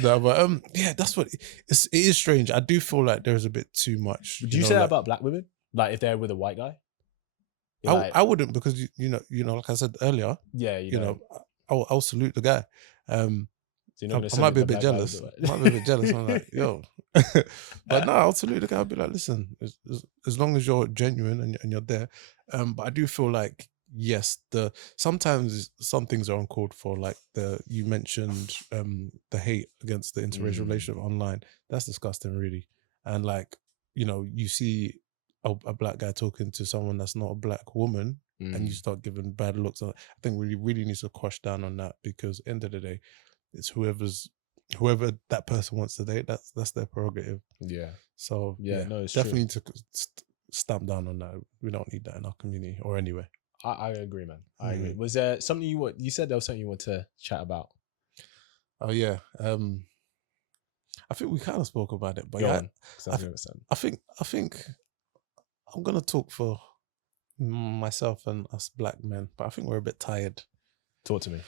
No, but that's what it is. Strange. I do feel like there's a bit too much. Would you say that about black women? Like if they're with a white guy? I wouldn't, because like I said earlier. I'll salute the guy. So I might be a bit jealous. I'm like, yo. But no, I'll salute the guy. I'll be like, listen, as long as you're genuine and you're there. But I do feel like, yes, sometimes some things are uncalled for. Like you mentioned the hate against the interracial relationship online. That's disgusting, really. And like, you see a black guy talking to someone that's not a black woman, and you start giving bad looks. I think we really need to crush down on that, because end of the day, it's whoever that person wants to date, that's their prerogative. Yeah. So no, it's definitely need to stamp down on that. We don't need that in our community or anywhere. I agree, man. I agree. Was there something you said there was something you want to chat about? Oh yeah. I think we kind of spoke about it, but Go on. I think I'm gonna talk for myself and us black men, but I think we're a bit tired. Talk to me.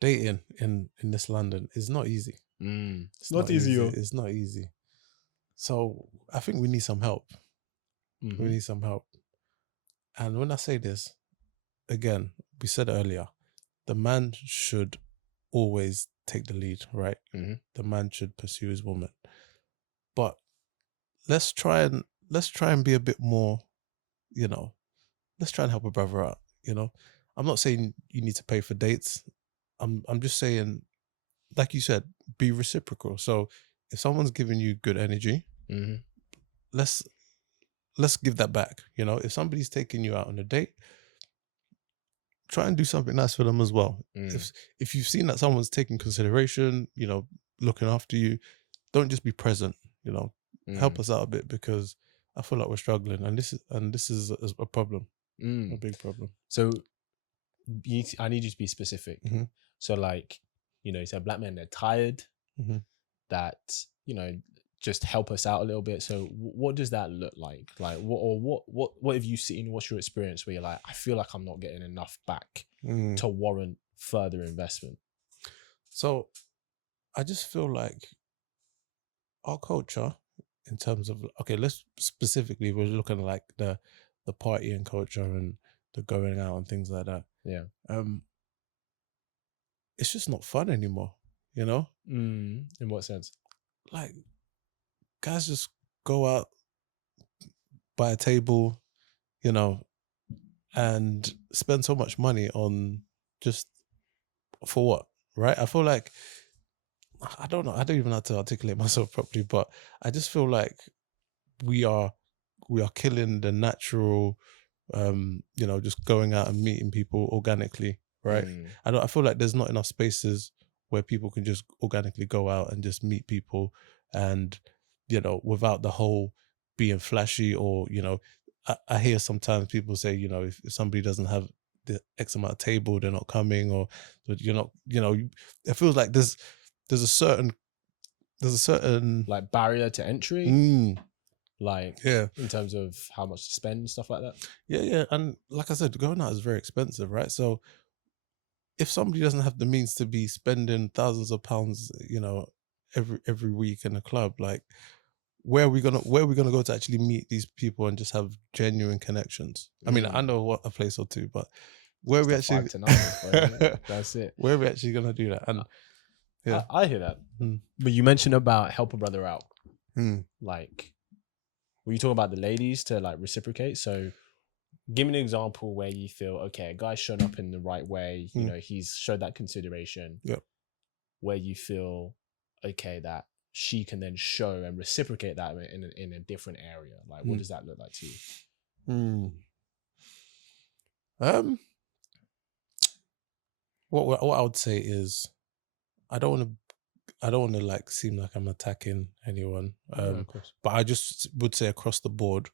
Dating in this London is not easy. It's not easy, yo. It's not easy. So I think we need some help. We need some help. And when I say this, again, we said earlier, the man should always take the lead, right? The man should pursue his woman. But let's try and be a bit more, you know, let's try and help a brother out, you know. I'm not saying you need to pay for dates. I'm just saying, like you said, be reciprocal. So if someone's giving you good energy, let's give that back. You know, if somebody's taking you out on a date, try and do something nice for them as well. If you've seen that someone's taking consideration, you know, looking after you, don't just be present. You know, help us out a bit, because I feel like we're struggling, and this is a problem, a big problem. So I need you to be specific. So, like, you know, you said black men, they're tired. That, you know, just help us out a little bit. So what does that look like? Like, what have you seen? What's your experience where you're like, I feel like I'm not getting enough back to warrant further investment? So I just feel like our culture, in terms of, okay, let's specifically, we're looking at like the partying culture and the going out and things like that. Yeah. It's just not fun anymore, you know? In what sense? Like, guys just go out, buy a table, you know, and spend so much money on just for what, right? I feel like, I don't know, I don't even know how to articulate myself properly, but I just feel like we are killing the natural, you know, just going out and meeting people organically, right? I feel like there's not enough spaces where people can just organically go out and just meet people, and, you know, without the whole being flashy, or, you know, I hear sometimes people say, you know, if somebody doesn't have the X amount of table, they're not coming, or you're not, you know, it feels like there's a certain like barrier to entry. Like, yeah, in terms of how much to spend and stuff like that. Yeah. And like I said, going out is very expensive, right? So if somebody doesn't have the means to be spending thousands of pounds, you know, every week in a club, like, where are we gonna go to actually meet these people and just have genuine connections? I mean, I know what, a place or two, but where are we Just actually 5 to 9, bro. That's it. where are we actually gonna do that? And yeah, I hear that. But you mentioned about help a brother out. Like, were you talking about the ladies to like reciprocate? So give me an example where you feel, okay, a guy's shown up in the right way, you know, he's showed that consideration. Yep. Where you feel, okay, that she can then show and reciprocate that in a different area. Like, what does that look like to you? What I would say is, I don't want to like seem like I'm attacking anyone. Of course. But I just would say across the board,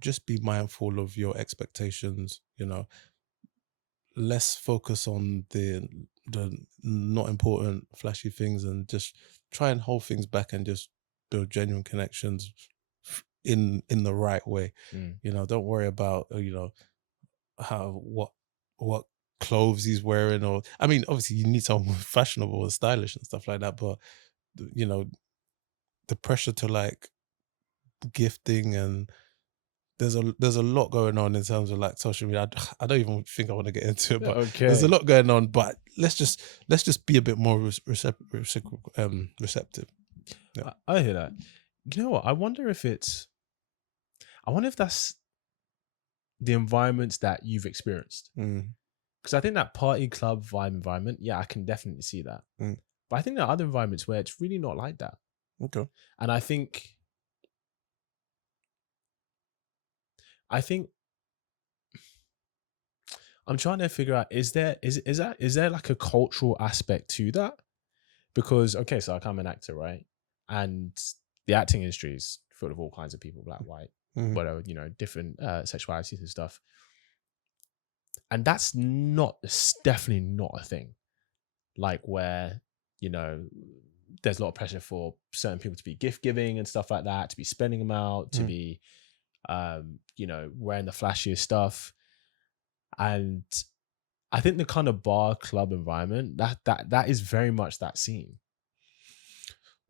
just be mindful of your expectations, you know. Less focus on the not important flashy things, and just try and hold things back and just build genuine connections in the right way. You know, don't worry about, you know, how what clothes he's wearing, or, I mean, obviously you need someone fashionable and stylish and stuff like that, but, you know, the pressure to like gifting, and there's a lot going on in terms of like social media. I don't even think I want to get into it, but there's a lot going on. But let's just be a bit more receptive. Yeah. I hear that. You know what? I wonder if that's the environments that you've experienced. Because I think that party club vibe environment, yeah, I can definitely see that. But I think there are other environments where it's really not like that. Okay. And I think I'm trying to figure out, is there like a cultural aspect to that? Because, okay, so I'm an actor, right? And the acting industry is full of all kinds of people, black, white, whatever, you know, different sexualities and stuff. And that's definitely not a thing. Like, where, you know, there's a lot of pressure for certain people to be gift giving and stuff like that, to be spending them out, to be you know, wearing the flashiest stuff. And I think the kind of bar club environment that is very much that scene.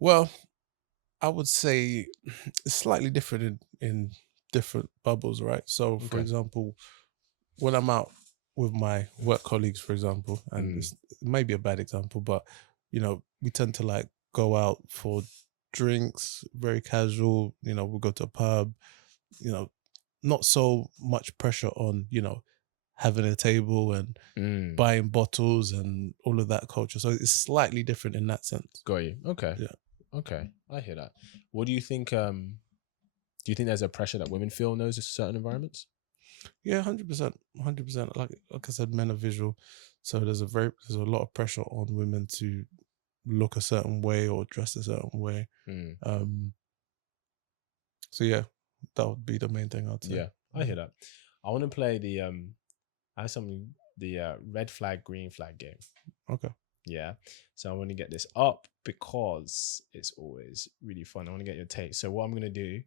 Well, I would say it's slightly different in different bubbles, right? So, for Okay. example, when I'm out with my work colleagues, for example, and it may be a bad example, but you know, we tend to like go out for drinks, very casual. You know, we'll go to a pub. You know, not so much pressure on having a table and buying bottles and all of that culture. So it's slightly different in that sense. Got you. Okay. Yeah. Okay. I hear that. What do you think? Do you think there's a pressure that women feel in those certain environments? Yeah, 100%, 100%. Like I said, men are visual, so there's a lot of pressure on women to look a certain way or dress a certain way. So yeah, that would be the main thing I'd say. Yeah, I hear that. I want to play I have something the red flag, green flag game. Okay. Yeah, so I want to get this up because it's always really fun. I want to get your take. So what I'm gonna do,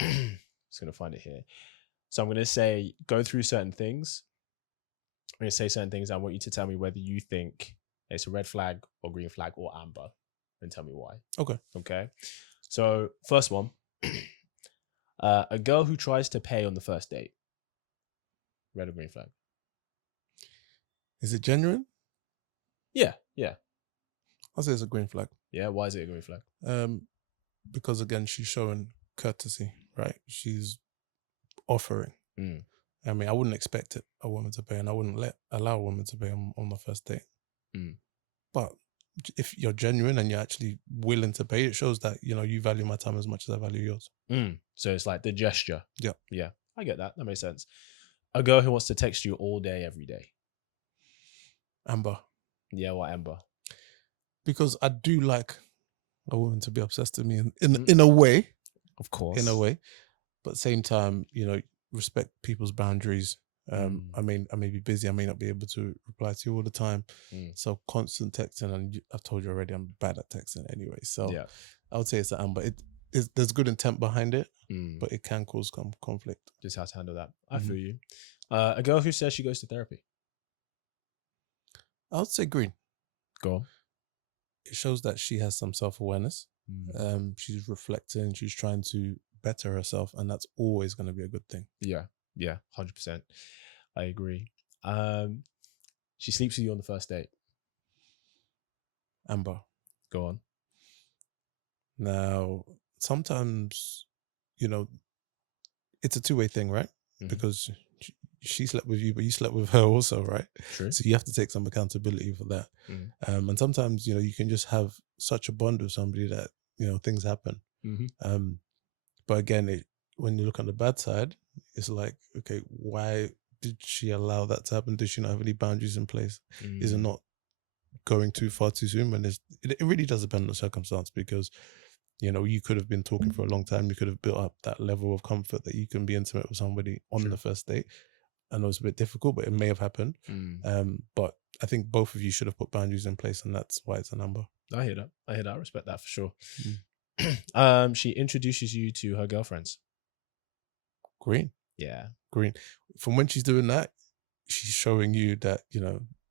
just gonna find it here. So I'm gonna say go through certain things. I'm gonna say certain things. I want you to tell me whether you think it's a red flag or green flag or amber, and tell me why. Okay. Okay. So first one, a girl who tries to pay on the first date. Red or green flag? Is it genuine? Yeah, yeah, I'll say it's a green flag. yeah. Why is it a green flag? Because again, she's showing courtesy, right? She's offering. I mean, I wouldn't expect a woman to pay, and I wouldn't allow a woman to pay on the first date. But if you're genuine and you're actually willing to pay, it shows that you value my time as much as I value yours. So it's like the gesture. Yeah. Yeah, I get that. That makes sense. A girl who wants to text you all day, every day. Amber. Yeah, what Amber? Because I do like a woman to be obsessed with me in a way. Of course. In a way. But at the same time, respect people's boundaries. I mean, I may be busy. I may not be able to reply to you all the time. So constant texting, and I've told you already, I'm bad at texting anyway. So yeah, I would say it's an Amber. There's good intent behind it, but it can cause conflict. just how to handle that. I feel you. A girl who says she goes to therapy. I would say green. Go on. It shows that she has some self-awareness. She's reflecting. She's trying to better herself, and that's always going to be a good thing. Yeah, 100%. I agree. She sleeps with you on the first date. Amber. Go on. Now, sometimes, it's a two-way thing, right? Because she slept with you, but you slept with her also, right? True. So you have to take some accountability for that. And sometimes, you can just have such a bond with somebody that, things happen. But again, when you look on the bad side, it's like, okay, why did she allow that to happen? Does she not have any boundaries in place? Is it not going too far too soon? When it really does depend on the circumstance, because you could have been talking for a long time. You could have built up that level of comfort that you can be intimate with somebody on the first date. I know it's a bit difficult, but it may have happened. But I think both of you should have put boundaries in place, and that's why it's a number. I hear that. I respect that for sure. She introduces you to her girlfriends. Green. Yeah. Green. From when she's doing that, she's showing you that,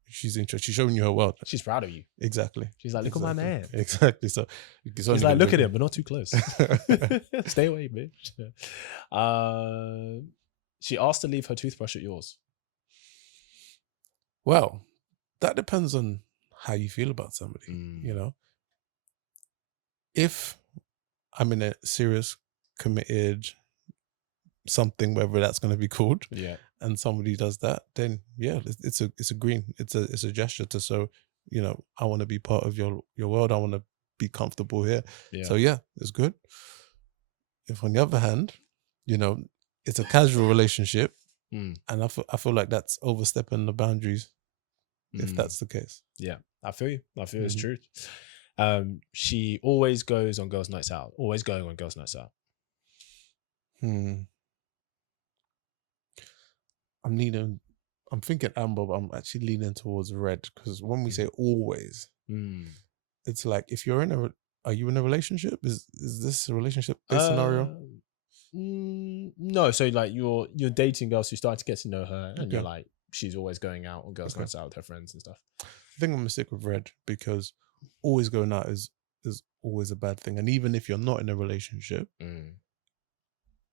she's interested. She's showing you her world. She's proud of you. Exactly. She's like, look at my man. Exactly. So she's like, look at him, but not too close. Stay away, bitch. She asked to leave her toothbrush at yours. Well, that depends on how you feel about somebody. If I'm in a serious, committed something, whether that's going to be called, and somebody does that, then yeah, it's a green. It's a gesture to show, I want to be part of your world. I want to be comfortable here. So yeah, it's good. If on the other hand, it's a casual relationship, and I feel like that's overstepping the boundaries. If that's the case. Yeah, I feel you. I feel it's true. She always goes on girls' nights out. Always going on girls' nights out. I'm thinking amber, but I'm actually leaning towards red, because when we say always, it's like, if you're are you in a relationship? Is this a relationship based scenario? No, so like you're dating girls, so you start to get to know her, and you're Okay. like, she's always going out on girls' Okay. nights out with her friends and stuff. I think I'm gonna stick with red because always going out is always a bad thing. And even if you're not in a relationship,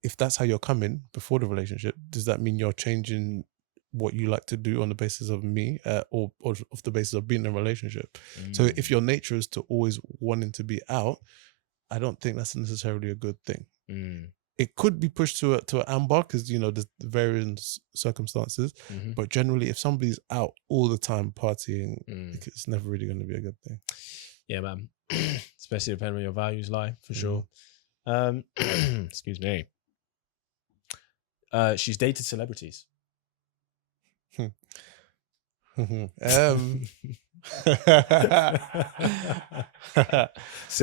if that's how you're coming before the relationship, does that mean you're changing what you like to do on the basis of me, or of the basis of being in a relationship? So if your nature is to always wanting to be out, I don't think that's necessarily a good thing. It could be pushed to an amber because there's varying circumstances, but generally, if somebody's out all the time partying, it's never really going to be a good thing. Yeah, man. Especially depending on your values lie, for sure. Excuse me. She's dated celebrities. Say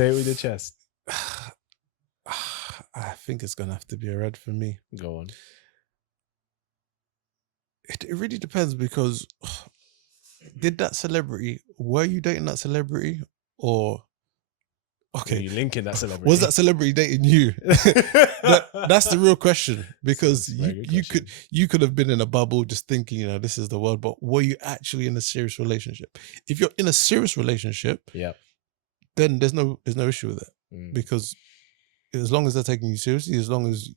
it with your chest. I think it's gonna have to be a red for me. Go on. It really depends because were you dating that celebrity, or Were you linking that celebrity? was that celebrity dating you? That's the real question, because you could have been in a bubble just thinking this is the world, but were you actually in a serious relationship? If you're in a serious relationship, then there's no issue with it, because as long as they're taking you seriously, as long as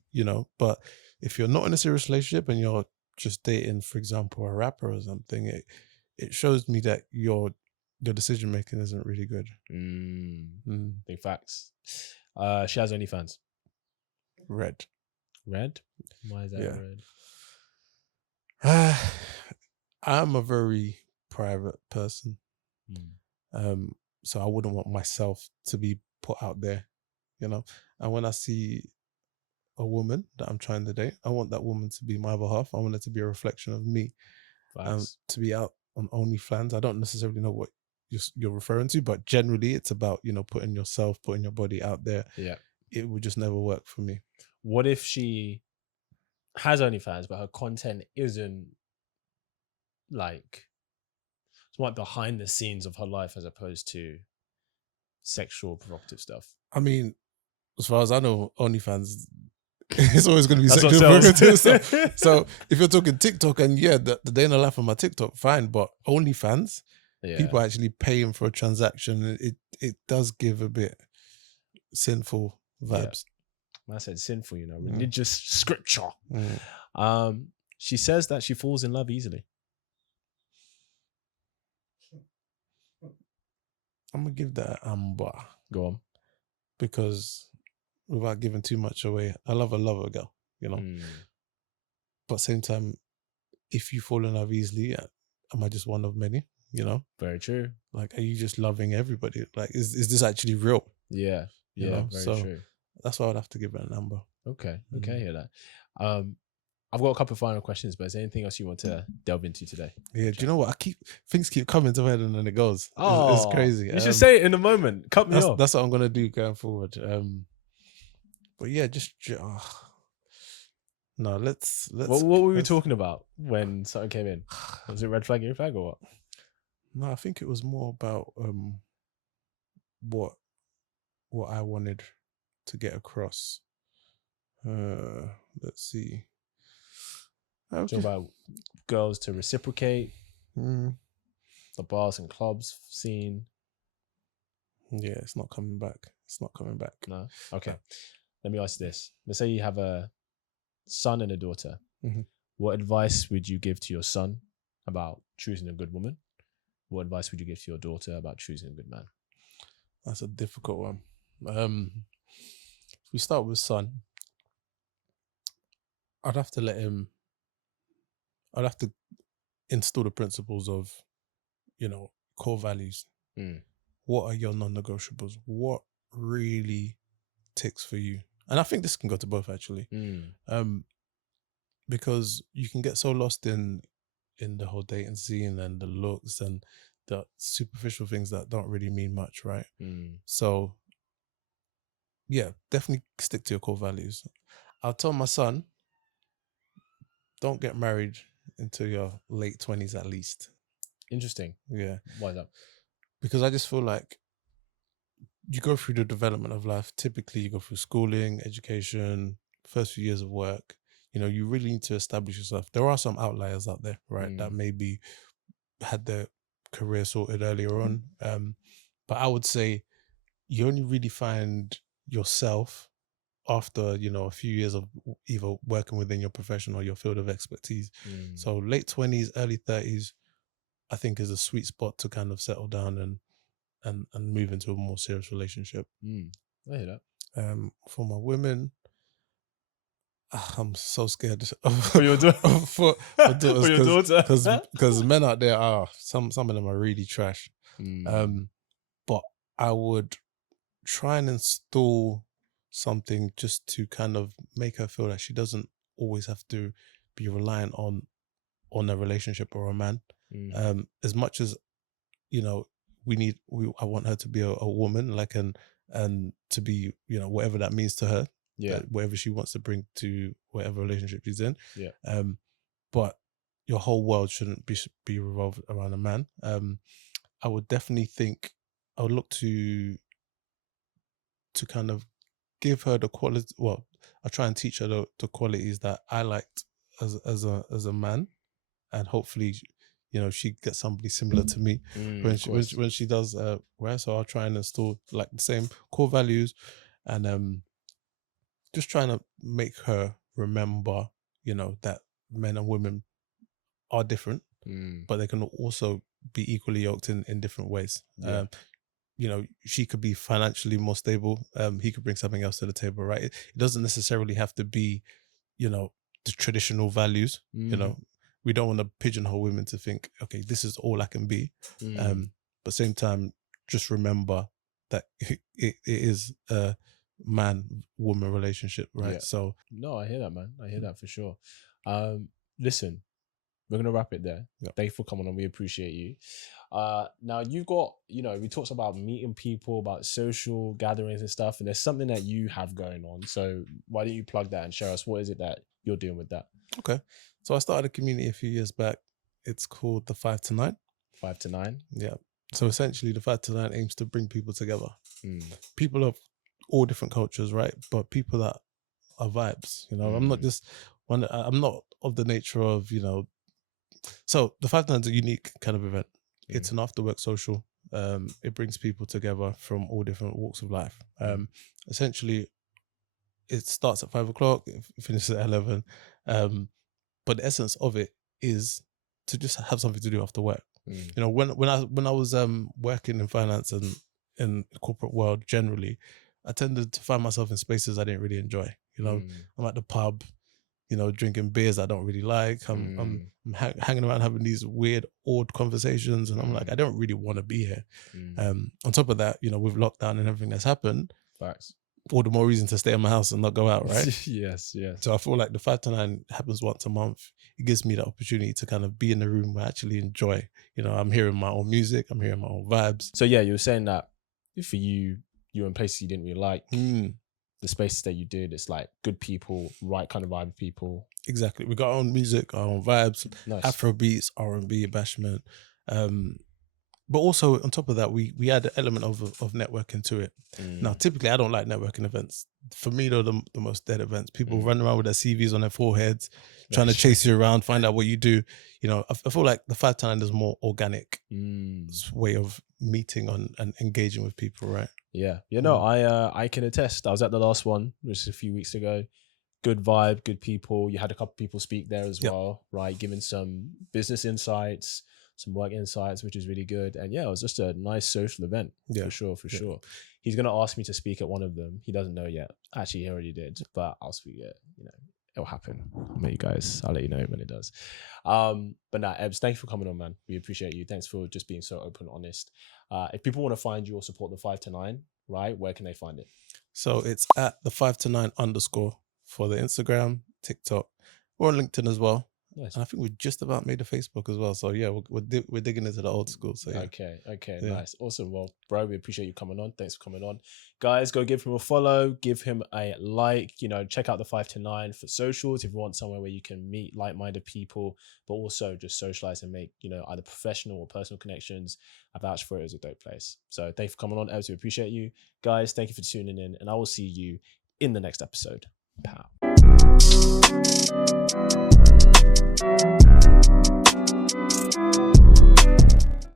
but if you're not in a serious relationship and you're just dating, for example, a rapper or something, it shows me that your decision making isn't really good. Big facts. She has OnlyFans. Red. Why is that red? I'm a very private person, so I wouldn't want myself to be put out there, and when I see a woman that I'm trying to date, I want that woman to be my other half. I want it to be a reflection of me. To be out on OnlyFans, I don't necessarily know what you're referring to, but generally it's about putting your body out there. It would just never work for me. What if she has OnlyFans but her content isn't like, it's more behind the scenes of her life as opposed to sexual provocative stuff? I mean, as far as I know, OnlyFans, it's always going to be That's sexual what provocative sells. stuff. So if you're talking TikTok, and the day in the life of my TikTok, fine, but OnlyFans, people are actually paying for a transaction. It does give a bit sinful vibes. I said sinful, religious scripture. She says that she falls in love easily. I'm gonna give that an amber. Go on. Because without giving too much away, I love a girl, but same time, if you fall in love easily, am I just one of many? Very true. Like, are you just loving everybody? Like, is this actually real? Yeah, very true. That's why I'd have to give it a number. Okay, I hear that. I've got a couple of final questions, but is there anything else you want to delve into today? Yeah, do you know what? Things keep coming to my head and then it goes. It's crazy. You should say it in a moment. Cut me off. That's what I'm gonna do going forward. But yeah, no. Let's. What were we talking about when something came in? Was it red flag, green flag, or what? No, I think it was more about what I wanted to get across. Let's see. Talking about girls to reciprocate, the bars and clubs scene. Yeah, it's not coming back. No. Okay. Let me ask you this. Let's say you have a son and a daughter. What advice would you give to your son about choosing a good woman? What advice would you give to your daughter about choosing a good man? That's a difficult one. If we start with son, I'd have to instill the principles of, core values. What are your non-negotiables? What really ticks for you? And I think this can go to both, actually. Because you can get so lost in the whole dating scene and the looks and the superficial things that don't really mean much, right? So yeah, definitely stick to your core values. I'll tell my son, don't get married until your late 20s at least. Interesting. Yeah. Why is that? Because I just feel like you go through the development of life. Typically, you go through schooling, education, first few years of work, you know, you really need to establish yourself. There are some outliers out there, right, that maybe had their career sorted earlier on. But I would say you only really find yourself after, you know, a few years of either working within your profession or your field of expertise. So late 20s, early 30s, I think is a sweet spot to kind of settle down and move into a more serious relationship. I hear that. For my women, I'm so scared For your daughter. for For daughters your daughter. because men out there are some of them are really trash. But I would try and install something just to kind of make her feel that she doesn't always have to be reliant on a relationship or a man. As much as, you know, I want her to be a woman, like, and to be, you know, whatever that means to her, whatever she wants to bring to whatever relationship she's in. But your whole world shouldn't be revolved around a man. I would definitely think I would look to kind of give her the quality. Well, I try and teach her the qualities that I liked as a man, and hopefully, you know, she gets somebody similar to me when she does right. So I'll try and install like the same core values, and just trying to make her remember, you know, that men and women are different, but they can also be equally yoked in different ways. You know, she could be financially more stable. He could bring something else to the table, right? It doesn't necessarily have to be, you know, the traditional values. You know, we don't want to pigeonhole women to think, okay, this is all I can be. But same time, just remember that it is a man-woman relationship, right? So no, I hear that, man. I hear that for sure. Listen, we're gonna wrap it there. Thank you for coming on. We appreciate you. Now you've got, you know, we talked about meeting people, about social gatherings and stuff, and there's something that you have going on. So why don't you plug that and share us what is it that you're doing with that? Okay. So I started a community a few years back. It's called the 5 to 9. 5 to 9. Yeah. So essentially the 5 to 9 aims to bring people together. People of all different cultures, right? But people that are vibes, you know. I'm not just I'm not of the nature of, you know. So the 5 to 9 is a unique kind of event. It's an after work social. It brings people together from all different walks of life. Essentially it starts at 5 o'clock, it finishes at 11. But the essence of it is to just have something to do after work. You know, when I was working in finance and in the corporate world generally, I tended to find myself in spaces I didn't really enjoy. You know, I'm at the pub, you know, drinking beers I don't really like. I'm hanging around having these weird, odd conversations, and I'm like, I don't really want to be here. On top of that, you know, with lockdown and everything that's happened, Facts. all the more reason to stay in my house and not go out, right? Yes. So I feel like the 5 to 9 happens once a month. It gives me the opportunity to kind of be in the room where I actually enjoy. You know, I'm hearing my own music, I'm hearing my own vibes. So yeah, you were saying that for you were in places you didn't really like. The spaces that you did, it's like good people, right kind of vibe of people. Exactly. We got our own music, our own vibes, Nice. Afro beats, R&B, bashment. But also on top of that, we add an element of networking to it. Now, typically, I don't like networking events. For me, they're the most dead events. People run around with their CVs on their foreheads, trying to chase you around, find out what you do. You know, I feel like the 5 to 9 is more organic way of meeting and engaging with people, right? Yeah. You know, I can attest. I was at the last one, which is a few weeks ago. Good vibe, good people. You had a couple people speak there as well, right? Giving some business insights, some work insights, which is really good. And yeah, it was just a nice social event for sure. He's going to ask me to speak at one of them. He doesn't know yet. Actually, he already did, but I'll speak it. You know, it'll happen. I'll let you know when it does. But nah, Ebbs, thank you for coming on, man. We appreciate you. Thanks for just being so open and honest. If people want to find you or support the 5 to 9, right, where can they find it? So it's at the 5 to 9 _, for the Instagram, TikTok, or on LinkedIn as well. Nice. And I think we just about made a Facebook as well. So yeah, we're digging into the old school. So yeah. Okay, nice, awesome. Well, bro, we appreciate you coming on. Thanks for coming on, guys. Go give him a follow, give him a like. You know, check out the 5 to 9 for socials if you want somewhere where you can meet like-minded people, but also just socialize and make, you know, either professional or personal connections. I vouch for it as a dope place. So thanks for coming on, Ebbs. We appreciate you, guys. Thank you for tuning in, and I will see you in the next episode. Pow.